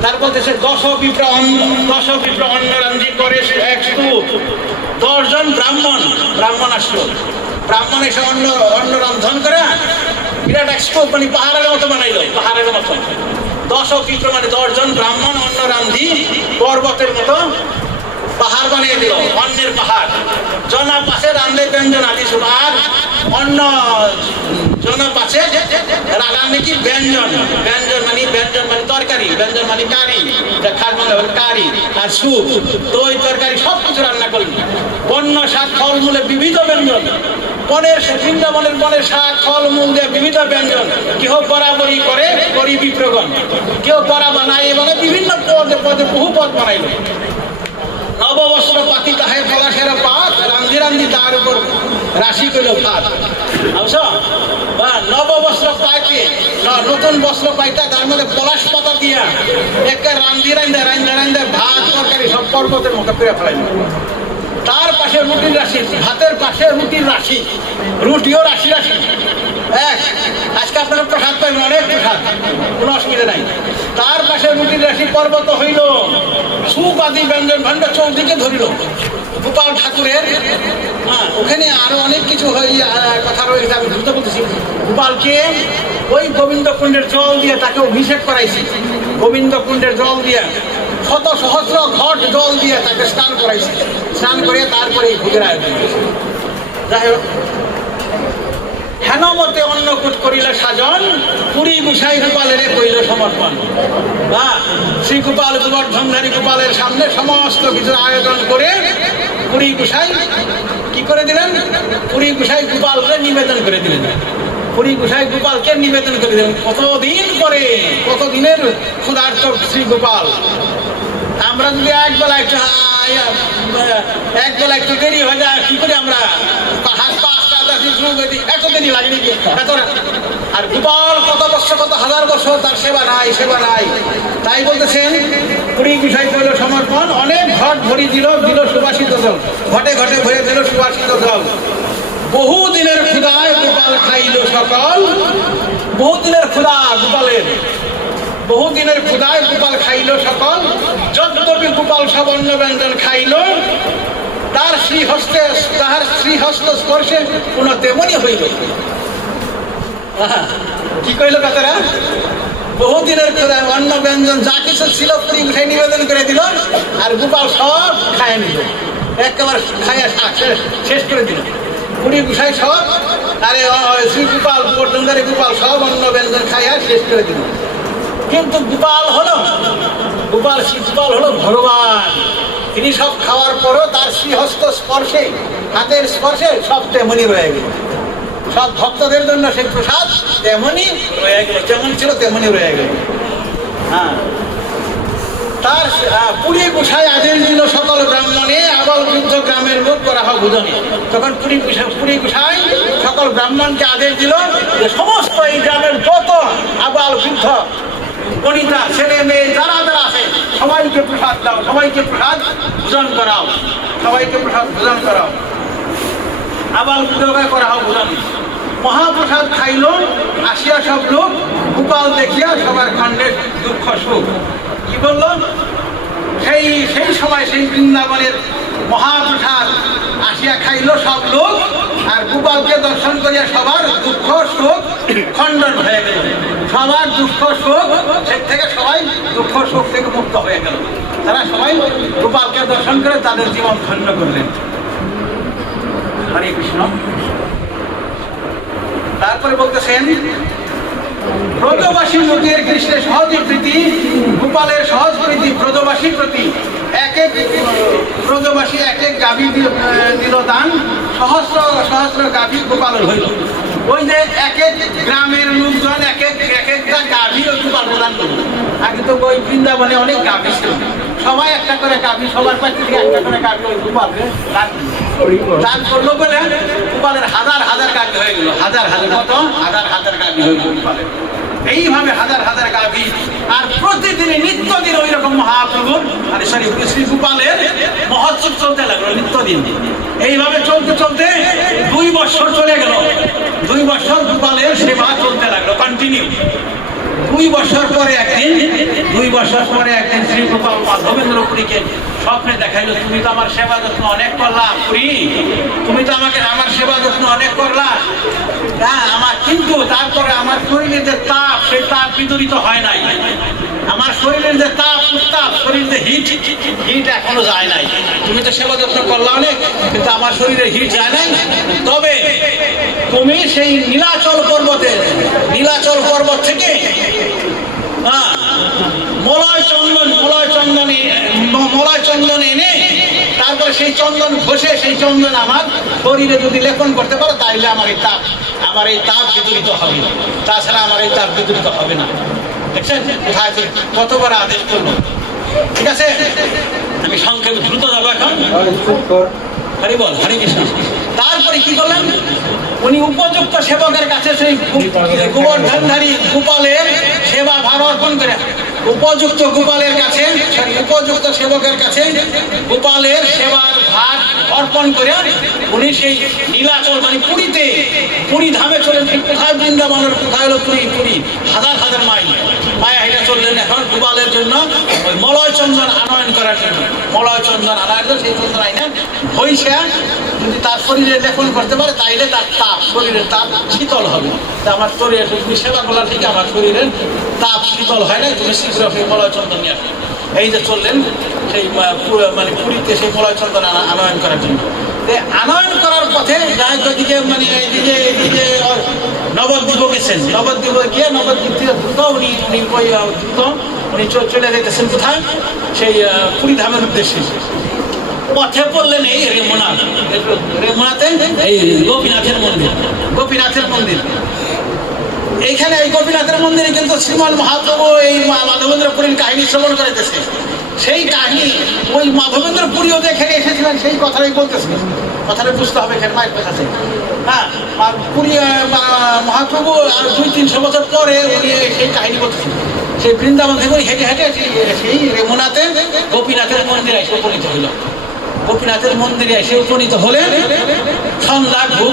তার বলতেছে দশ বিপ্র অন্ন রান্ধি করে 10 জন ব্রাহ্মণ আসলো। ব্রাহ্মণ এসে অন্ন রন্ধন করে বিরাট এক্সপোর্ট মানে পাহাড়ের মতো বানাইলো, পাহাড়ের মতো। 10 বিপ্র মানে 10 জন ব্রাহ্মণ অন্ন রান্ধি পর্বতের মতো পাহাড় বানিয়ে দিল, অন্নের পাহাড়। জনা পাশে রান্ধে ব্যঞ্জন আদি শুভ, আর অন্য জনা পাশে রান্নে কি ব্যঞ্জন, ব্যঞ্জন মানে তরকারি, ব্যঞ্জন মানে কারি, খাস মানে কারি আর স্যুপ, দই তরকারি সব কিছু রান্না করল। বন্য শাক ফলমূলে বিবিধ ব্যঞ্জন, বৃন্দাবনের বনের শাক ফলমূল দিয়ে বিবিধ ব্যঞ্জন। কেহ বরাবরই করে করি বিপ্রগণ, কেউ বরা বানায়, মানে বিভিন্ন পদে পদে বহু পদ বানাইল। নববস্ত্র পাতি তাহে পলাশের পাত, রান্ধি রান্ধি তার উপর রাশি কইল ভাত। বুঝছো, নববস্ত্র পাইতে, নতুন বস্ত্র পাইতা, তার মধ্যে পলাশ পাতা দিয়া একটা রান্ধি রান্ধা ভাত তরকারি সব পর্বতের মতো করে ফেলাইল। তার পাশে রুটির রাশি, ভাতের পাশে রুটির রাশি, রুটিও রাশি রাশি এক। আজকে আপনারা প্রসাদ পাইবেন, অনেক প্রসাদ, কোনো অসুবিধা নাই। তার পাশে রুটির রাশি পর্বত হইল, সুপ আদি ব্যঞ্জন ভাণ্ড চৌদিকে ধরিল। গোপাল ঠাকুরের, হ্যাঁ, ওখানে আরো অনেক কিছু কথা রয়েছে, আমি দ্রুত বলতেছি। গোপালকে ওই গোবিন্দ কুণ্ডের জল দিয়ে তাকে অভিষেক করাইছি, গোবিন্দ কুণ্ডের জল দিয়ে, শত সহস্র ঘট জল দিয়ে তাকে স্নান করাইছি। স্নান করে তারপরে এই ভোগের আয়োজন করেছি। যাই হোক, হেনমতে অন্নকূট করিল সাজন, পুরী গুসাই গোপালের কইল সমর্পণ। বা শ্রী গোপাল গোবর্ধনধারী গোপালের সামনে সমস্ত কিছু আয়োজন করে পুরী গুসাই কি করে দিলেন, পুরী গুসাই গোপালকে নিবেদন করে দিলেন। পুরী গুসাই গোপালকে নিবেদন করে দিলেন। কতদিন পরে, কতদিনের ক্ষুধার্ত শ্রী গোপাল। আমরা যদি একবেলা একটু দেরি হয়ে যায়, কি করে আমরা হাত পা এত দেরি লাগেনি, আর গোপাল কত বছর, কত হাজার বছর তার সেবা নাই। তাই বলতেছেন পুরী বিষয় করল সমর্পণ। অনেক ঘট ভরি দিল সুবাসিত জল, ঘটে ঘটে ভরে দিল সুবাসিত জল। বহুদিনের ক্ষুধায় গোপাল খাইল সকল, বহুদিনের ক্ষুধা গোপালের, বহুদিনের ক্ষুধায় গোপাল খাইল সকল। যদ্যপি গোপাল সব অন্ন ব্যঞ্জন খাইল, তার শ্রীহস্ত স্পর্শে কোন তেমনি হইল। কি কইল কথাটা, বহুদিনের ক্ষুধায় অন্ন ব্যঞ্জন যা কিছু ছিল পুরী গুসাই নিবেদন করে দিল, আর গোপাল সব খাইয়া নিল, একেবারে খাইয়া শেষ করে দিল। পুরী গুসাই সব, আরে শ্রী গোপাল গোবর্ধনধারী গোপাল সব অন্ন ব্যঞ্জন খাইয়া শেষ করে দিল। কিন্তু গোপাল হলো ভগবান। তিনি সব খাওয়ার পরও তার শ্রীহস্ত স্পর্শে, হাতের স্পর্শে সব তেমনি রয়ে গেল। সব ভক্তদের জন্য সেই প্রসাদ তেমনি রয়ে গেল, যেমন ছিল তেমনি রয়ে গেল। হ্যাঁ, তার পুরী গুসাই আদেশ দিল সকল ব্রাহ্মণে, আবাল বৃদ্ধ গ্রামের লোক করা হোক ভোজনে। তখন পুরী গুসাই সকল ব্রাহ্মণকে আদেশ দিল যে সমস্ত এই গ্রামের যত আবাল বৃদ্ধ বনিতা ছেলে মেয়ে যারা আছে সবাইকে প্রসাদ দাও, সবাইকে প্রসাদ ভোজন করাও, সবাইকে প্রসাদ ভোজন করাও, আবাল বৃদ্ধ করা হোক ভোজন। মহাপ্রসাদ খাইল আসিয়া সব লোক, গোপাল দেখিয়া সবার খণ্ডে দুঃখ সুখ। কি বলল, সেই সময় সেই বৃন্দাবনের মহাপ্রসাদ আসিয়া খাইল সব লোক, আর গোপালকে দর্শন করিয়া সবার দুঃখ শোক খণ্ডন হয়ে গেল, সবার দুঃখ শোক থেকে সবাই দুঃখ শোক থেকে মুক্ত হয়ে গেল। তারা সবাই গোপালকে দর্শন করে তাদের জীবন ধন্য করলেন। হরে কৃষ্ণ। তারপরে বলতেছেন ব্রজবাসী লোকের কৃষ্ণের সহজ প্রীতি, গোপালের সহজ প্রীতি ব্রজবাসীর প্রতি। এক এক ব্রজবাসী এক এক গাভী দিল দান, সহস্র সহস্র গাভী গোপালের হইল। ওই যে এক এক গ্রামের লোকজন এক একটা গাভী ওই গোপাল প্রদান করলো। আগে তো ওই বৃন্দাবনে অনেক গাভী ছিল, সবাই একটা করে গাভী, সবার পাশ থেকে একটা করে গাভী ওই গোপালকে দান করলো বলে গোপালের হাজার হাজার গাভী হয়ে গেল। হাজার হাজার মত হাজার হাজার গাভী হয়ে গেল গোপালের। এইভাবে হাজার হাজার গাভী, আর প্রতিদিনই নিত্যদিন ওই রকম মহাপ্রভুর শ্রী গোপালের মহোৎসব চলতে লাগলো নিত্যদিন। এইভাবে চলতে চলতে 2 বছর চলে গেল। 2 বছর গোপালের সেবা চলতে লাগলো কন্টিনিউ। 2 বছর পরে একদিন শ্রী গোপাল মাধবেন্দ্র পুরীকে স্বপ্নে দেখাইলো, তুমি তো আমার সেবা যত্ন অনেক করলা পুরী, তুমি তো আমাকে আমার সেবা যত্ন অনেক করলা, হ্যাঁ আমার, কিন্তু তারপরে আমার শরীরে যে তাপ, সেই তাপ বিদরিত হয় নাই। আমার শরীরের যে তাপ উত্তাপ, শরীর যে হিট এখনো যায় নাই। তুমি তো সেবা যত্ন করলা অনেক, কিন্তু আমার শরীরে হিট যায় নাই। তবে তুমি সেই নীলাচল পর্বত থেকে মলয় চন্দন এনে তারপরে সেই চন্দন ঘষে সেই চন্দন আমার শরীরে যদি লেপন করতে পারো, তাইলে আমার এই তাপ বিদরিত হবে, তাছাড়া আমার এই তাপ বিদরিত হবে না। দেখছেন কোথায় কত বড় আদেশ করলো। ঠিক আছে, আমি সংক্ষেপে দ্রুত যাবো এখন। হরি বল, হরে কৃষ্ণ। তারপরে কি করলেন, উনি উপযুক্ত সেবকের কাছে সেই গোবর্ধনধারী গোপালের সেবা ভার অর্পণ করে, উপযুক্ত সেবকের কাছে গোপালের সেবার ভার অর্পণ করে উনি সেই নীলাচল মানে পুরী ধামে চলেন। কোথায় বৃন্দাবনের, কোথায় হলো পুরী, হাজার হাজার মাইল পায়ে হেঁটে চললেন এখন গোপালের জন্য ওই মলয় চন্দন আনয়ন করার জন্য। সেই চন্দন আইনে হইসা যদি তার শরীরে লেপন করতে পারে, তাইলে তার তাপ, শরীরের তাপ শীতল হবে। তা আমার শরীরে তুমি সেবা করার থেকে আমার শরীরের তাপ শীতল হয় না, তুমি শীঘ্র সেই মলয় চন্দন নিয়ে আসবে। এই যে চললেন সেই মানে পুরীতে সেই মলয় চন্দন আনয়ন করার জন্য। আনয়ন করার পথে ওইদিকে মানে এইদিকে নবদ্বীপ গেছেন। নবদ্বীপ গিয়ে নবদ্বীপ থেকে দ্রুত উনি চলে যেতেছেন কোথায়, সেই পুরী ধামের উদ্দেশ্যে। পথে পড়লেন এই রেমুনাতে এই গোপীনাথের মন্দির। এইখানে এই গোপীনাথের মন্দিরে কিন্তু শ্রীমান মহাপ্রভু এই মাধবেন্দ্র পুরীর কাহিনী শ্রবণ করিতেছে। সেই কাহিনী ওই মাধবেন্দ্র পুরীও যেখানে এসেছিলেন সেই কথাটাই বলতেছে। কথাটা বুঝতে হবে এখানে মায়ের কাছে। হ্যাঁ, পুরী মহাপ্রভু আর 200-300 বছর পরে উনি সেই কাহিনী বলতেছেন। সেই বৃন্দাবন থেকে হেঁটে হেঁটে সেই রেমুনাতে গোপীনাথের মন্দিরে এসে উপনীত হইল। গোপীনাথের মন্দিরে এসে উপনীত হলে সন্ধ্যার ভোগ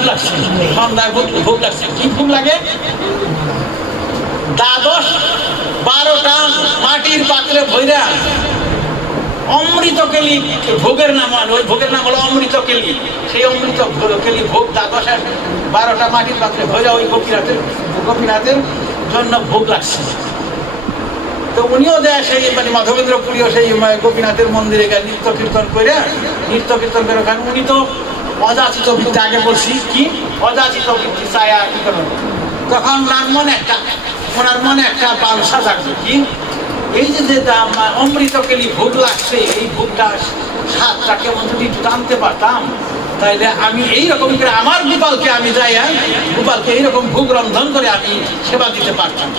লাগছে। কি ভোগ লাগে? 10-12টা মাটির পাত্রে ভৈরা অমৃত কেলি ভোগের নাম, ওই ভোগের নাম হলো অমৃত কেলি। সেই অমৃত কেলি ভোগ 10-12টা মাটির পাত্রে ভৈরা ওই গোপীনাথের জন্য ভোগ লাগছে। তো উনিও দেয় সেই মানে মাধবেন্দ্র পুরীও সেই গোপীনাথের মন্দিরে গেলে নৃত্য কীর্তন করে ওখানে উনি তো অযাচিত বৃত্তি, আগে বলছি কি অযাচিত বৃত্তি চায় আর কি করবেন। তখন ওনার মনে একটা বালসা জাগবে, কি এই যে অমৃত কেলি ভোগ লাগছে, এই ভোগটা স্বাদটা কেমন যদি জানতে পারতাম, তাইলে আমি এইরকম করে আমার গোপালকে আমি যাই গোপালকে এইরকম ভোগ রন্ধন করে আমি সেবা দিতে পারতাম।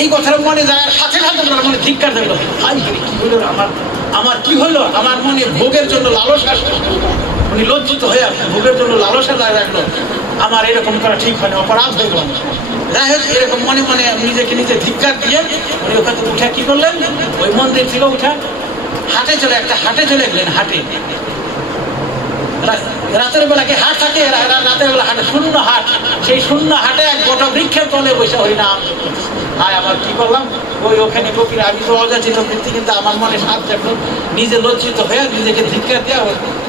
এই কথাটা মনে যায়, সাথে সাথে ওনার মনে ধিক্কার দিল, হাই কি হইল আমার কি হইলো, আমার মনে ভোগের জন্য লালসা, উনি লজ্জিত হয়ে ভোগের জন্য লালসা রাখলো। আমার এরকম করা ঠিক হয় না, অপরাধ হয়ে গেল। যাই হোক, এরকম মনে মনে নিজেকে নিজে ধিক্কার দিয়ে উনি ওখান থেকে উঠে কি করলেন, ওই মন্দির থেকে উঠে হাটে চলে গেলেন। হাটে রাতের বেলাকে হাট থাকে, রাতের বেলা হাটে শূন্য হাট, সেই শূন্য হাটে এক বট বৃক্ষের তলে বসে হরিনাম। হায় আমার কি করলাম, ওখানে গোপীরা, আমি তো অযাচিত বৃত্তি, কিন্তু আমার মনে সাথ দেখলো, নিজে লজ্জিত হয়ে নিজেকে ধিক্কার দেওয়া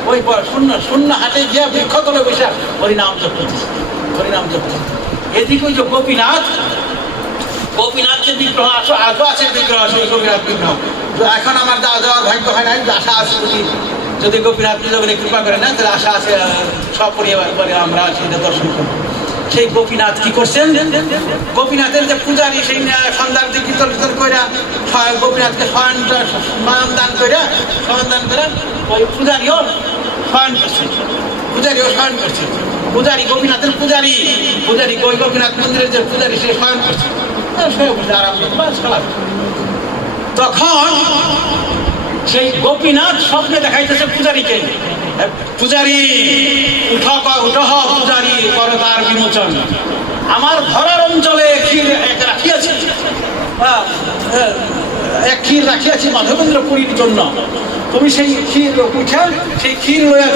ওই শূন্য শূন্য হাটে গিয়া বৃক্ষতলে বসে হরিনাম জপ করতেছে, হরিনাম জপ করতেছে। এদিকে ওই যে গোপীনাথ, গোপীনাথ যে বিগ্রহ আজও আছে, বিগ্রহ সেই গোপীনাথ বিগ্রহ। এখন আমার যাওয়ার ভাগ্য হয় নাই, আশা আছে যদি গোপীনাথ নিজে কৃপা করে না, তাহলে আশা আছে সপরিবার পরে আমরা সেটা দর্শন করবো। সেই গোপীনাথ কি করছেন, গোপীনাথের যে পূজারী সেই সন্ধ্যার দিকে কীর্তন কীর্তন করে গোপীনাথকে শয়ন দান করে, শয়ন দান করে ওই পূজারীও শয়ন করছে, পূজারীও শয়ন করছে। পূজারী গোপীনাথের পূজারী, পূজারী ওই গোপীনাথ মন্দিরের যে পূজারী সে শয়ন করছে, তখন সেই গোপীনাথ স্বপ্নে দেখাইতেছে পূজারীকে, পূজারী উঠা উঠহ পূজারী করতার বিমোচন, আমার ধরার অঞ্চলে ক্ষীর রাখিয়াছি, এক ক্ষীর রাখিয়াছি মাধবেন্দ্রপুরীর জন্য, তুমি সেই ক্ষীর উঠা সেই ক্ষীর লইয়া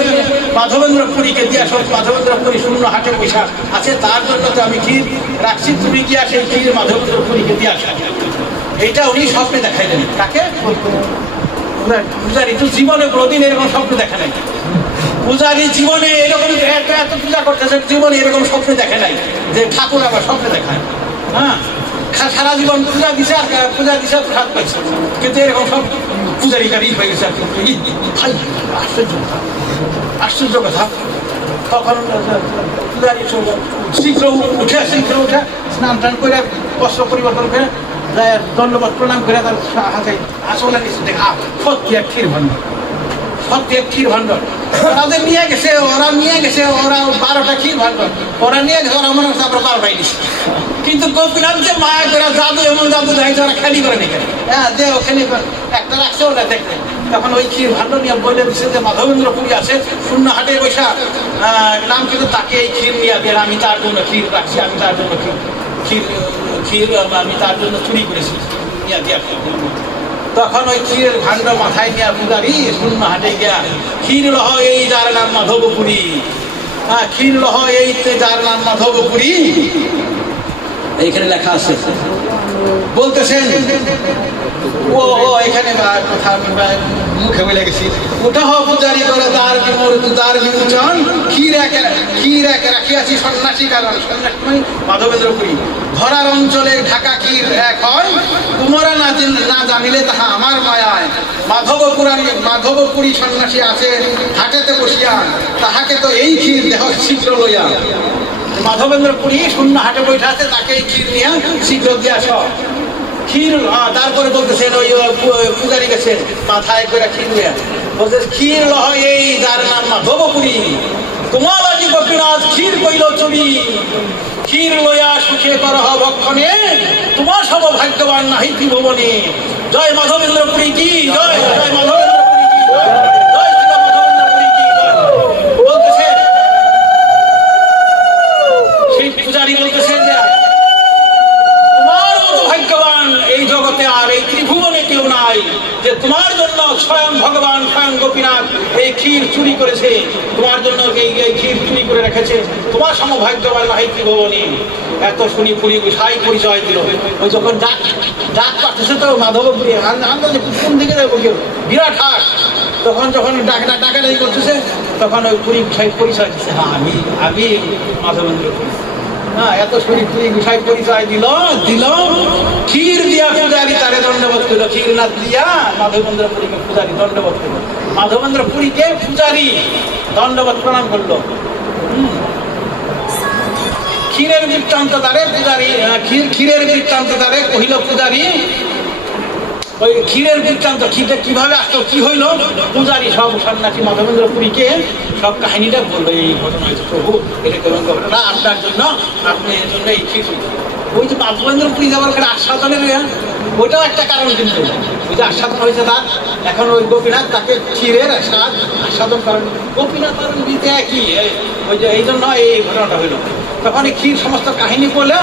মাধবেন্দ্রপুরীকে দিয়া সব মাধবেন্দ্রপুরী শূন্য হাটে পয়সা আছে, তার জন্য তো আমি ক্ষীর রাখছি, তুমি গিয়া সেই ক্ষীর মাধবেন্দ্রপুরীকে দিয়া আসা। এইটা উনি স্বপ্নে দেখাইলেন কাকে, পূজারী। তো জীবনে কোনোদিন এরকম স্বপ্ন দেখা নাই, পূজারী জীবনে এরকম এত পূজা করতেছে, জীবনে এরকম স্বপ্ন দেখে নাই যে ঠাকুর আবার স্বপ্নে দেখায়। হ্যাঁ, সারা জীবন পূজা দিছে আর পূজা দিছে প্রসাদ পাইছে, কিন্তু এরকম সব পূজারিকারই হয়ে গেছে। আশ্চর্য কথা, আশ্চর্য কথা। তখন পূজারী শীঘ্র উঠে স্নান টান করে বস্ত্র পরিবর্তন করে দণ্ডবত প্রণাম করে তার হাতে আসলে দেখা সত্যি এক ক্ষীর ভাণ্ডার, সত্যি এক ক্ষীর ভাণ্ডার। ওরা নিয়ে গেছে, ওরা 12টা ক্ষীর ভাণ্ডার ওরা নিয়ে গেছে, ওরা মনে হচ্ছে আমরা 12টাই নিচ্ছি। কিন্তু গোপীনাথ যে মায়া করে জাদু, এমন জাদু দেখাইছে ওরা খেলি করে নিয়ে গেলে, হ্যাঁ দে ওখানে একটা রাখছে ওরা দেখতে। তখন ওই ক্ষীর ভাণ্ডার নিয়ে বলে দিচ্ছে যে মাধবেন্দ্রপুরী আছে শূন্য হাটে বৈশা নাম, কিন্তু তাকে এই ক্ষীর নিয়ে বের, আমি তার জন্য ক্ষীর রাখছি, আমি তার জন্য ক্ষীর আমি তার জন্য চুরি করেছি। তখন ওই ক্ষীরের ভাণ্ড মাথায় নিয়ে পূজারি শূন্য হাটে গিয়া ক্ষীর লহ এই যার নাম মাধবপুরী, হ্যাঁ ক্ষীর লহ এই যার নাম মাধবপুরী, এইখানে লেখা আছে। বলতেছেন ও এখানে কথা মুখে বলে গেছি, উঠহ পূজারি করে তার বিমোচন, ক্ষীর এক রাখিয়াছি সন্ন্যাসী, কারণ সন্ন্যাসী মানে মাধবেন্দ্রপুরী, ধরার অঞ্চলে ঢাকা ক্ষীর এক হয়, তোমরা না জানিলে তাহা আমার মায়ায়, মাধবপুরী সন্ন্যাসী আছে হাটেতে বসিয়া, তাহাকে তো এই ক্ষীর দেহ শীঘ্র লইয়া। মাধবেন্দ্রপুরী শূন্য হাটে বৈঠা আছে, তাকে এই ক্ষীর নিয়ে শীঘ্র দিয়ে আস। ক্ষীর তারপরে বলতেছেন ওই পূজারি গেছে মাথায় করে ক্ষীর লইয়া, বলতে ক্ষীর লহ এই যার নাম মাধবপুরী, তোমার আজি গোপীনাথ ক্ষীর কইল চুরি, ক্ষীর লইয়া সুখে করহ ভক্ষণে, তোমার সব ভাগ্যবান নাহি ত্রিভুবনে। জয় মাধবেন্দ্রপুরী কি জয়, জয় মাধবেন্দ্রপুরী কি জয়, জয় শ্রী মাধবেন্দ্রপুরী কি জয়। বলতেছে সেই পূজারি বলতেছে যে তোমার মতো ভাগ্যবান এই জগতে আর এই ত্রিভুবনে কেউ নাই, যে তোমার জন্য স্বয়ং ভগবান স্বয়ং গোপীনাথ এই ক্ষীর চুরি করেছে, তোমার জন্য এই ক্ষীর চুরি করে রেখেছে, তোমার সমভাগ্যবান নাহি ত্রিভুবনে। এত শুনি পুরী গোসাই পরিচয় দিল। ওই যখন ডাক পাঠাচ্ছে তো মাধবপুরী আন্দাজে কোন দিকে যাবো কেউ বিরাট হাট, তখন যখন ডাকাডাকি করতেছে তখন ওই পুরী গোসাই পরিচয় দিচ্ছে, হ্যাঁ আমি মাধবেন্দ্রপুরী। হ্যাঁ, এত শুনি পুরী গোসাই পরিচয় দিল ক্ষীর দিয়া পূজারি তারে দণ্ডবোধ করলো, ক্ষীর না দিয়া মাধবেন্দ্রপুরীকে পূজারি দণ্ডবোধ করলো, মাধবেন্দ্রপুরীকে পূজারি দণ্ডবোধ প্রণাম করলো। ক্ষীরের বৃত্তান্ত দ্বারে পূজারি, ক্ষীরের বৃত্তান্ত দ্বারে কহিল পূজারি, ওই ক্ষীরের বৃত্তান্ত ক্ষীরটা কিভাবে আসতো, কি হইলো, পূজারি সব সন্ন্যাসী মাধবেন্দ্রপুরীকে সব কাহিনীটা বললো, এই ঘটনা হয়েছে প্রভু, এটা কেমন ঘটনা, আপনার জন্য আপনি এর জন্য এই ক্ষীর। ওই যে মাধবেন্দ্রপুরী যাওয়ার একটা আস্বাদনের ওইটাও একটা কারণ, কিন্তু ওই যে আস্বাদন হয়েছে তার, এখন ওই গোপীনাথ তাকে ক্ষীরের আস্বাদন করেন, গোপীনাথ দিতে একই, ওই যে এই জন্য এই ঘটনাটা হইল। তখন এই ক্ষীর সমস্ত কাহিনী বলে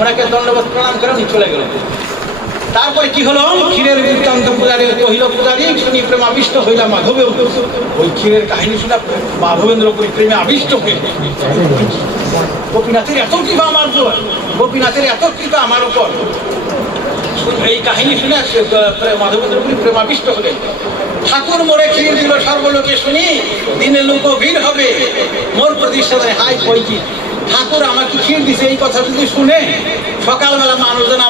ওনাকে দণ্ডবোধ প্রণাম করে উনি চলে গেল। তারপরে কি হলো, ক্ষীরের বৃত্তান্ত পূজারি কহিল পূজারি শুনি প্রেম আবিষ্ট হইলা মাধবে, ওই ক্ষীরের কাহিনী শুনে মাধবেন্দ্রপুরী প্রেমে আবিষ্ট হয়ে, গোপীনাথের এত কৃপা আমার উপর, গোপীনাথের এত কৃপা আমার উপর। এই কাহিনী শুনে মাধবেন্দ্রপুরী প্রেমাবিষ্ট হলেন। ঠাকুর মোরে ক্ষীর দিল সর্বলোকে শুনি, দিনে লোক ভিড় হবে মোর প্রতিষ্ঠানে। হাই কই কি ঠাকুর আমাকে ক্ষীর দিছে, এই কথা যদি শুনে সকালবেলা মানুষজন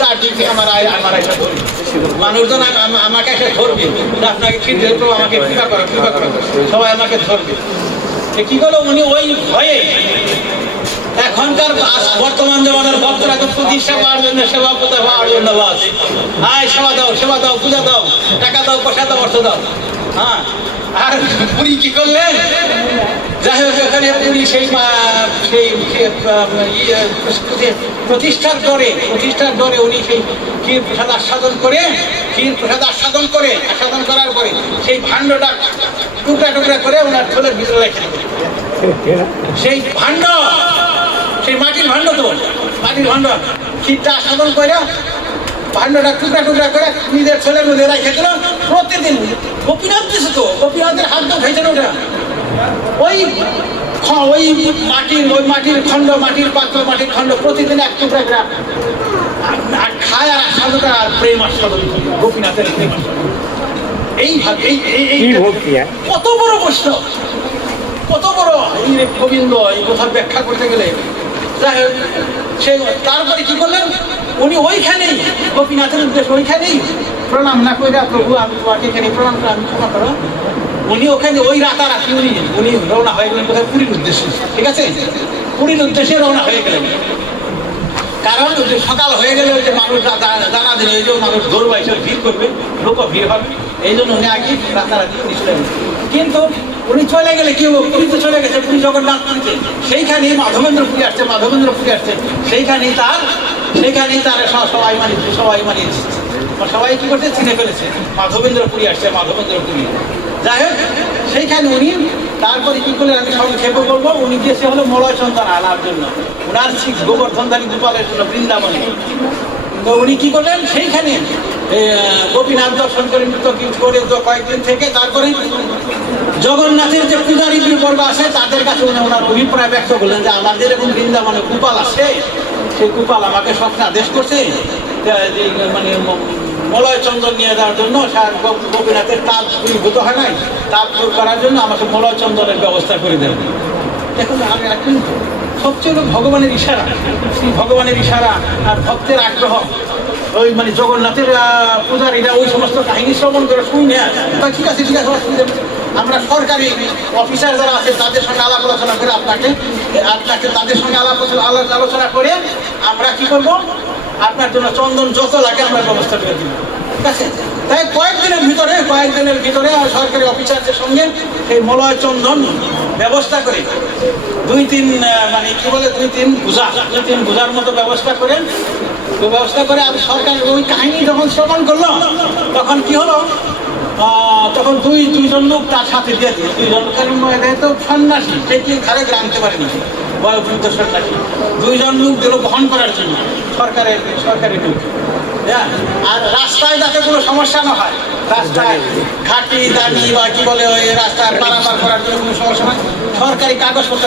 চারদিকে আমার একটা ধরবে, মানুষজন আমাকে এসে ধরবে, আপনাকে ক্ষীর দিলে তো আমাকে কৃপা করো, সবাই আমাকে ধরবে। কি করলো উনি ওই ভয়ে এখনকার বর্তমান জমানার ভক্তরা তো প্রতিষ্ঠা পাওয়ার জন্য, সেবা কোথা পাওয়ার জন্য বাস, আয় সেবা দাও পূজা দাও, টাকা দাও, পয়সা দাও, অর্থ দাও। হ্যাঁ, আর পুরী কি করলেন? যাই হোক এখানে পুরী সেই প্রতিষ্ঠার দরে উনি সেই ক্ষীর প্রসাদ আস্বাদন করার পরে সেই ভাণ্ডটা টুকরা করে ওনার থলের ভিতরে রেখে সেই ভাণ্ড, সেই মাটির ভাণ্ড ক্ষীরটা আস্বাদন করে ভাণ্ডটা টুকরা করে নিজের ছেলের মধ্যে রেখে দিল। প্রতিদিন গোপীনাথ দিছে তো, গোপীনাথের হাত তো খাইছে না ওটা, ওই মাটির খণ্ড, মাটির পাত্র, মাটির খণ্ড প্রতিদিন এক টুকরা করে খায় আর আস্বাদন আর প্রেম আস্বাদন গোপীনাথের প্রেম আস্বাদন। এইভাবে কত বড় বৈষ্ণব, কত বড় গোবিন্দ, এই কথা ব্যাখ্যা করতে গেলে। যাই হোক তারপরে কি করলেন উনি ওইখানেই গোপীনাথের উদ্দেশ্য, ওইখানেই প্রণাম না করে প্রভু আমি তোমাকে এখানে প্রণাম করে আমি ক্ষমা করো। উনি ওখানে ওই রাতারাতি উনি রওনা হয়ে গেলেন কোথায়? পুরীর উদ্দেশ্যে। ঠিক আছে, পুরীর উদ্দেশ্যে রওনা হয়ে গেলেন। কারণ সকাল হয়ে গেলে যে মানুষ জানা দিন এই যে মানুষ দৌড়বা এসব ভিড় করবে, লোক ভিড় হবে, এই জন্য উনি আগে রাতারাতি উনি চলে গেলেন। কিন্তু উনি চলে গেলে কি হবো? পুরী তো চলে গেছে, পুরী জগন্নাথ পুরীতে, সেইখানেই মাধবেন্দ্রপুরী আসছে, সেইখানেই তার সবাই মানিয়েছে, সবাই কি করছে চিনে ফেলেছে, মাধবেন্দ্রপুরী আসছে, মাধবেন্দ্রপুরী। যাই হোক সেইখানে উনি তারপরে কি করলেন আমি সংক্ষেপে বলবো, উনি গিয়েছে হলো মলয় চন্দন আনার জন্য, ওনার শিখ গোবর্ধনধারী গোপালের জন্য বৃন্দাবনে। তো উনি কি করলেন সেইখানে গোপীনাথ দর্শন করে নৃত্য করে কয়েকদিন থেকে তারপরে জগন্নাথের যে পূজারী বর্গ আছে তাদের কাছে ওনার অভিপ্রায় ব্যক্ত করলেন যে আমাদের এরকম বৃন্দাবনে গোপাল আছে, সেই গোপাল আমাকে স্বপ্নে আদেশ করছে মানে মলয় চন্দন নিয়ে দেওয়ার জন্য, গোপীনাথের তাপ পূরীভূত হয় নাই, তাপ দূর করার জন্য আমাকে মলয় চন্দনের ব্যবস্থা করে দেবেন। দেখুন আমি এখন সবচেয়ে ভগবানের ইশারা আর ভক্তের আগ্রহ, ওই মানে জগন্নাথের পূজারীরা ওই সমস্ত কাহিনী শ্রবণ করে শুনি না, ঠিক আছে আমরা সরকারি অফিসার যারা আছে তাদের সঙ্গে আলাপ আলোচনা করে আপনাকে তাদের সঙ্গে আলোচনা করে আমরা কি করব, আপনার জন্য চন্দন যত লাগে আমরা ব্যবস্থা করে দিব। ঠিক আছে, তাই কয়েকদিনের ভিতরে সরকারি অফিসারদের সঙ্গে এই মলয় চন্দন ব্যবস্থা করে দুই তিন বোঝার মতো ব্যবস্থা করে আমি সরকার ওই কাহিনী যখন শ্রবণ করলো তখন কি হলো, তখন দুইজন লোক তার সাথে দিয়ে দিল, তো সন্ন্যাসী, সে কি ঘরে আনতে পারেনি, বয়োবৃদ্ধ সন্ন্যাসী, দুইজন লোক দিল বহন করার জন্য সরকারি লোক। হ্যাঁ, আর রাস্তায় যাতে কোনো সমস্যা না হয়, রাস্তায় ঘাটি দাঁড়ি বা কি বলে ওই রাস্তায় পারাপার করার জন্য কোনো সমস্যা নয়, সরকারি কাগজপত্র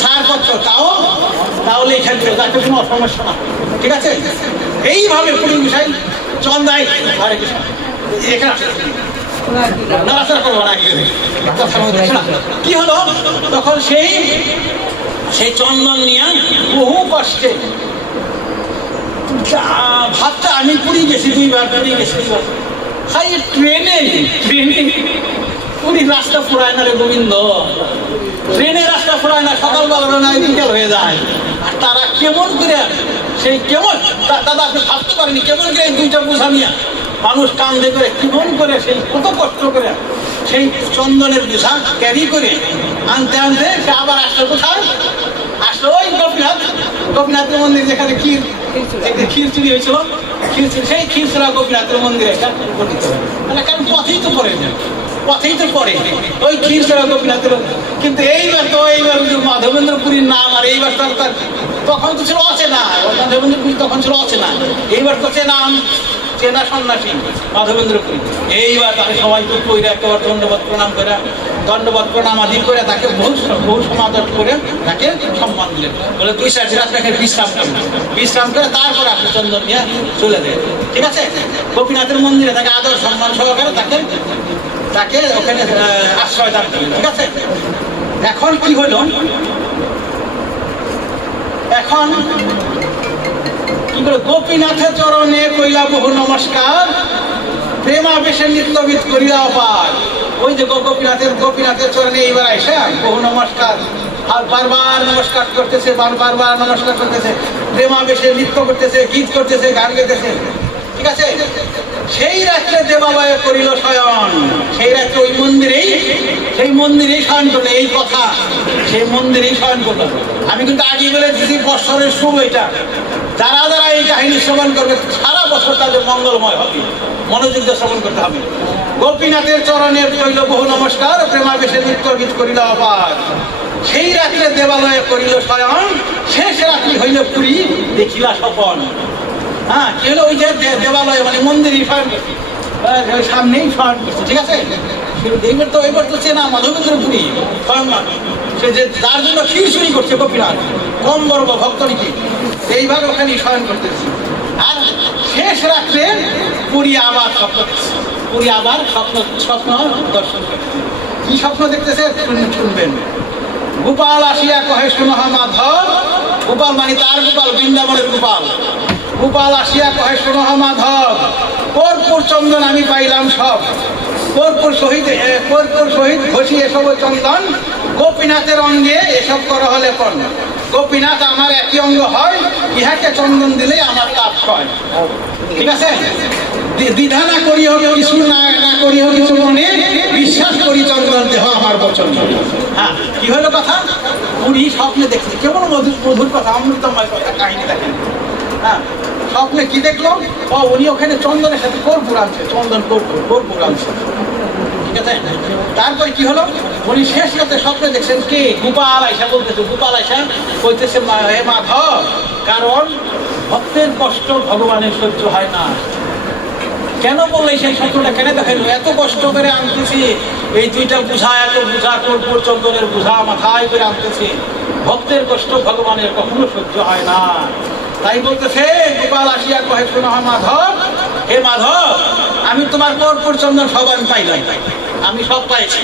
সারপত্র তাও লেখা দিল যাতে কোনো সমস্যা না। ঠিক আছে, এইভাবে পুরী বিষয় চন্দাই হরে কৃষ্ণ কি হলো, তখন সেই চন্দন নিয়ে বহু কষ্টে ভাবতে আমি পুরী গেছি দুইবার, ট্রেনে পুরীর রাস্তা ফুরায় না রে গোবিন্দ, ট্রেনের রাস্তা ফুরায় না, সকালবেলা না বিকেল হয়ে যায়। আর তারা কেমন করে দাদা আপনি ভাবতে পারেনি কেমন করে এই দুইটা বোঝা নিয়ে মানুষ কান্দে করে কেমন করে সেই কত কষ্ট করে সেই চন্দনের বোঝা ক্যারি করে আনতে সে আবার আসলো কোথায়, আসলো ওই গোপীনাথের মন্দির যেখানে ক্ষীর চুরি হয়েছিল, সেই ক্ষীরচুরা গোপীনাথের মন্দিরে কারণ পথেই তো পড়ে ওই ক্ষীরচুরা গোপীনাথের। কিন্তু এইবার মাধবেন্দ্রপুরীর নাম, আর এইবার তখন তো ছিল অচেনা, মাধবেন্দ্রপুরী তখন ছিল অচেনা, এইবার তো চেনা সন্ন্যাসী মাধবেন্দ্রপুরী। এইবার তাহলে সবাই তো কইরা একেবারে ধন্যবাদ প্রণাম করে দণ্ডবত প্রণাম আদি করে তাকে বহু সমাদর করে তাকে সম্মান দিলেন, বলে 2-4 রাত তাকে বিশ্রাম করে তারপরে আপনি চন্দন নিয়ে চলে দেন। ঠিক আছে, গোপীনাথের মন্দিরে তাকে আদর সম্মান সহকারে তাকে ওখানে আশ্রয় দান করলেন। ঠিক আছে, এখন কি হলো, এখন কি করে গোপীনাথের চরণে কইলা বহু নমস্কার, প্রেমাবেশে নিত্যবিদ করিলা অপার। ওই যে গোপীনাথের চরণে এইবার আইসা বহু নমস্কার, আর বারবার নমস্কার করতেছে, বারবার নমস্কার করতেছে, প্রেমাবেশে নৃত্য করতেছে, গীত করতেছে, গান গাইতেছে। ঠিক আছে, সেই রাত্রে দেবালয়ে করিল শয়ন, সেই রাত্রে ওই মন্দিরেই শয়ন করলো। এই কথা সেই মন্দিরেই শয়ন করলো। আমি কিন্তু আগে বলে দিদি বৎসরের শুভ এটা, যারা যারা এই কাহিনী শ্রবণ করবে সারা বছর তাদের মঙ্গলময় হবে, মনোযোগ দিয়ে শ্রবণ করতে হবে। গোপীনাথের চরণে করিল বহু নমস্কার, প্রেমাবেশে নৃত্য গীত করিল অপার। সেই রাত্রে দেবালয়ে করিল শয়ন, শেষ রাত্রি হইল পুরী দেখিলা স্বপন। হ্যাঁ, কি হলো, ওই যে দেবালয় মানে মন্দিরই শয়ন করছে, সামনেই শয়ন করছে। ঠিক আছে, এবার তো চেনা মাধবেন্দ্রপুরী স্বয়ং সে যে যার জন্য ক্ষীর চুরি করছে গোপীনাথ, কম বড় ভক্ত নাকি, এইভাবে ওখানে শয়ন করতেছে। আর শেষ রাত্রে পুরী আবার স্বপ্ন দেখছে, পুরী আবার স্বপ্ন দর্শন করছে। কি স্বপ্ন দেখতেছে শুনবেন। গোপাল আসিয়া কহে শুনহ মাধব, গোপাল মানে তার গোপাল, বৃন্দাবনের গোপাল। গোপাল আসিয়া কহে শুনহ মাধব, কর্পূর চন্দন আমি পাইলাম সব, কর্পূর সহিত ঘষি এসব চন্দন, গোপীনাথের অঙ্গে এসব করহ লেপন। গোপীনাথ আমার একই অঙ্গ হয়, ইহাকে চন্দন দিলে আমার তাপ হয়। ঠিক আছে, দ্বিধা না করি হোক কিছু, না করি হোক কিছু মনে, বিশ্বাস করি চন্দন দেহ আমার বচন। হ্যাঁ, কি হলো কথা, উনি স্বপ্নে দেখছে, কেমন মধুর কথা, অমৃতময় কথা, কাহিনী দেখেন। হ্যাঁ, স্বপ্নে কি দেখলো, উনি ওখানে চন্দনের সাথে কর্পূর আনছে, চন্দন কর্পূর আনছে। ঠিক আছে, তারপরে কি হলো, উনি শেষ রাতে স্বপ্নে দেখছেন কে, গোপাল আয়সা বলতেছে, গোপাল আয়সা বলতেছে হে মাধব, কারণ ভক্তের কষ্ট ভগবানের সহ্য হয় না। কেন বললে সেই স্বপ্নটা কেন দেখাইলো, এত কষ্ট করে আনতেছি, এই দুইটা বোঝা, এত বোঝা, কর্পূর চন্দনের বোঝা মাথায় করে আনতেছি, ভক্তের কষ্ট ভগবানের কখনো সহ্য হয় না। তাই বলতেছে গোপাল আসিয়া কহে শুনহ মাধব, হে মাধব, আমি তোমার কর্পূর চন্দন সব আমি পাইলাম, আমি সব পাইছি,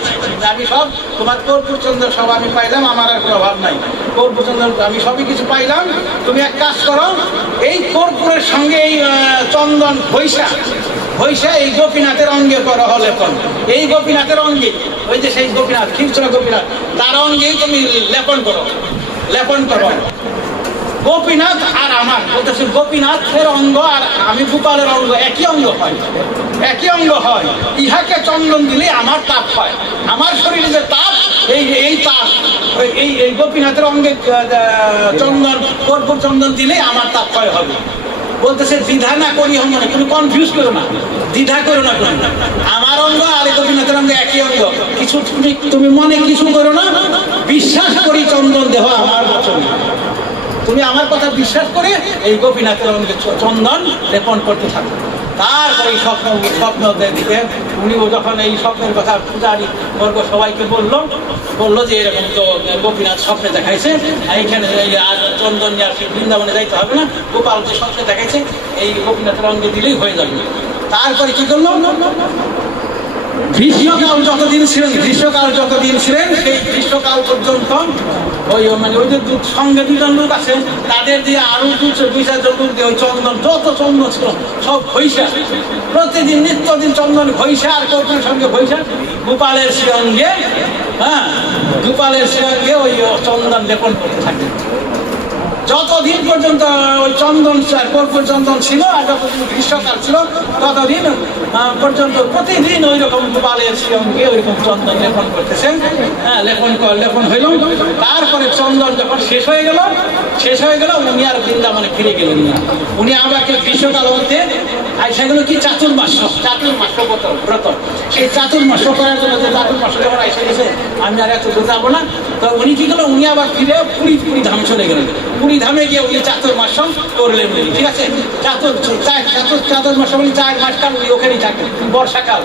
আমি সব তোমার কর্পূর চন্দন সব আমি পাইলাম, আমার আর অভাব নাই, কর্পূর চন্দন আমি সবই কিছু পাইলাম। তুমি এক কাজ করো, এই কর্পূরের সঙ্গে এই চন্দন ঘষা এই গোপীনাথের অঙ্গে করো লেপন। এই গোপীনাথের অঙ্গে, ওই যে সেই গোপীনাথ, ক্ষীরচোরা গোপীনাথ, তার অঙ্গেই তুমি লেপন করো। গোপীনাথ আর আমার বলতেছে, গোপীনাথের অঙ্গ আর আমি গোপালের অঙ্গ একই অঙ্গ হয়, ইহাকে চন্দন দিলে আমার তাপ হয়, আমার শরীরে যে তাপ, এই তাপ এই গোপীনাথের অঙ্গে কর্পূর চন্দন দিলে আমার তাপ ক্ষয় হবে। বলতেছে দ্বিধা না করি অঙ্গ না, তুমি কনফিউজ করো না, দ্বিধা করো না, আমার অঙ্গ আর গোপীনাথের অঙ্গ একই অঙ্গ, কিছু তুমি মনে কিছু করো না, বিশ্বাস করি চন্দন দেহ আমার বচন। তুমি আমার কথা বিশ্বাস করে এই গোপীনাথের অঙ্গে চন্দন লেপন করতে থাকো। তারপরে এই স্বপ্ন দিকে উনিও যখন এই স্বপ্নের কথা পূজারি বর্গ সবাইকে বললো যে এরকম তো গোপীনাথ স্বপ্নে দেখাইছে, এইখানে আর চন্দন নিয়ে আর বৃন্দাবনে যাইতে হবে না, গোপাল যে স্বপ্নে দেখাইছে এই গোপীনাথের অঙ্গে দিলেই হয়ে যাবে। তারপরে কি করলো, গ্রীষ্মকাল যতদিন ছিলেন সেই গ্রীষ্মকাল পর্যন্ত ওই যে সঙ্গে দুজন লোক আছে, তাদের দিয়ে আরো 2-4 জন লোক দিয়ে ওই চন্দন, যত চন্দন ছিল সব ঘষা, প্রতিদিন নিত্যদিন চন্দন ঘষা আর কর্পূরের সঙ্গে ঘষা গোপালের সঙ্গে, হ্যাঁ, গোপালের সঙ্গে ওই চন্দন লেপন করতে থাকে। যতদিন পর্যন্ত ওই চন্দন কর্পূর চন্দন ছিল আর যতদিন গ্রীষ্মকাল ছিল ততদিন পর্যন্ত প্রতিদিন ওই রকম গোপালের সঙ্গে ওই রকম চন্দন লেপন করতেছেন। হ্যাঁ, লেপন হইল। তারপরে চন্দন যখন শেষ হয়ে গেল উনি আর বৃন্দাবনে ফিরে গেলেন না। উনি আমাকে গ্রীষ্মকাল হতে সেগুলো কি চাতুর্মাস ব্রত, সেই চাতুর্মাস করার জন্য যে চাতুর্মাস যখন আইসা গেছে আমি আর এত যাবো না, তো উনি কি করলো, উনি আবার ফিরে পুরী ধাম চলে গেলেন। পুরী ধামে গিয়ে উনি চাতুর্মাস করলেন। ঠিক আছে, চাতুর্মাস উনি 4 মাস কাল উনি ওখানেই থাকলেন, বর্ষাকাল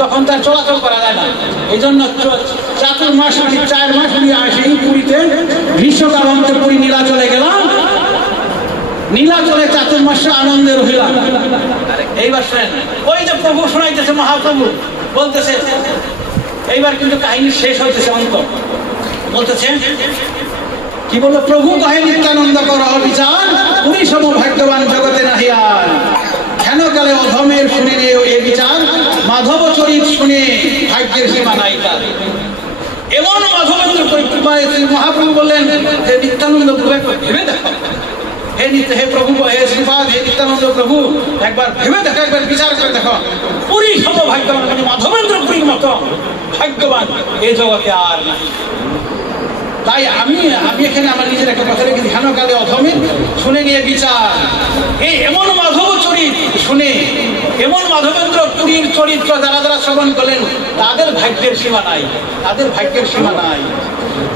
তখন তার চলাচল করা যায় না। এই জন্য চাতুর্মাস 4 মাস নিয়ে আসি পুরীতে, গ্রীষ্মকাল অন্তে পুরী নীলাচলে গেলাম, নীলাচলে চাতুর্মাসে আনন্দের হইলাম। এইবার শোনেন, ওই যে প্রভু শোনাইতেছে, মহাপ্রভু বলতেছে, এইবার কিন্তু কাহিনী শেষ হইতেছে, অন্ত বলতেছে কি বলবো, প্রভু কহে নিত্যানন্দ কর বিচার, পুরী সম ভাগ্যবান জগতে নাহি আর। কেন কালে অধমের শুনে নেও এ বিচার, মাধব চরিত শুনে ভাগ্যের সীমা নাই তার। এমন মাধবেন্দ্র মহাপ্রভু বললেন, হে নিত্যানন্দ প্রভু একবার ভেবে দেখো, হে প্রভু, হে শ্রীপাদ, হে নিত্যানন্দ প্রভু একবার ভেবে দেখো, একবার বিচার করে দেখো, পুরী সম ভাগ্যবান মানে মাধবেন্দ্র পুরীর মতো ভাগ্যবান এই জগতে আর নাই। তাই আমি এখানে আমার নিজের একটা কথা রেখেছি, হেন কালে অধমের শুনে নিয়ে বিচার। এই এমন মাধব চরিত শুনে, এমন মাধবেন্দ্র পুরীর চরিত্র যারা যারা শ্রবণ করলেন, তাদের ভাগ্যের সীমা নাই, তাদের ভাগ্যের সীমা নাই।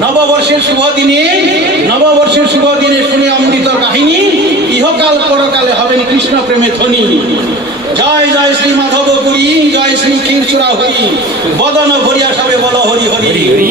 নববর্ষের শুভ দিনে শুনে অমৃত কাহিনী, ইহকাল পরকালে হবেন কৃষ্ণ প্রেমে ধ্বনি। জয় জয় শ্রী মাধব পুরী, জয় শ্রী ক্ষীরচূড়া হরি, বদন ভরিয়া সবে বল হরি হরি।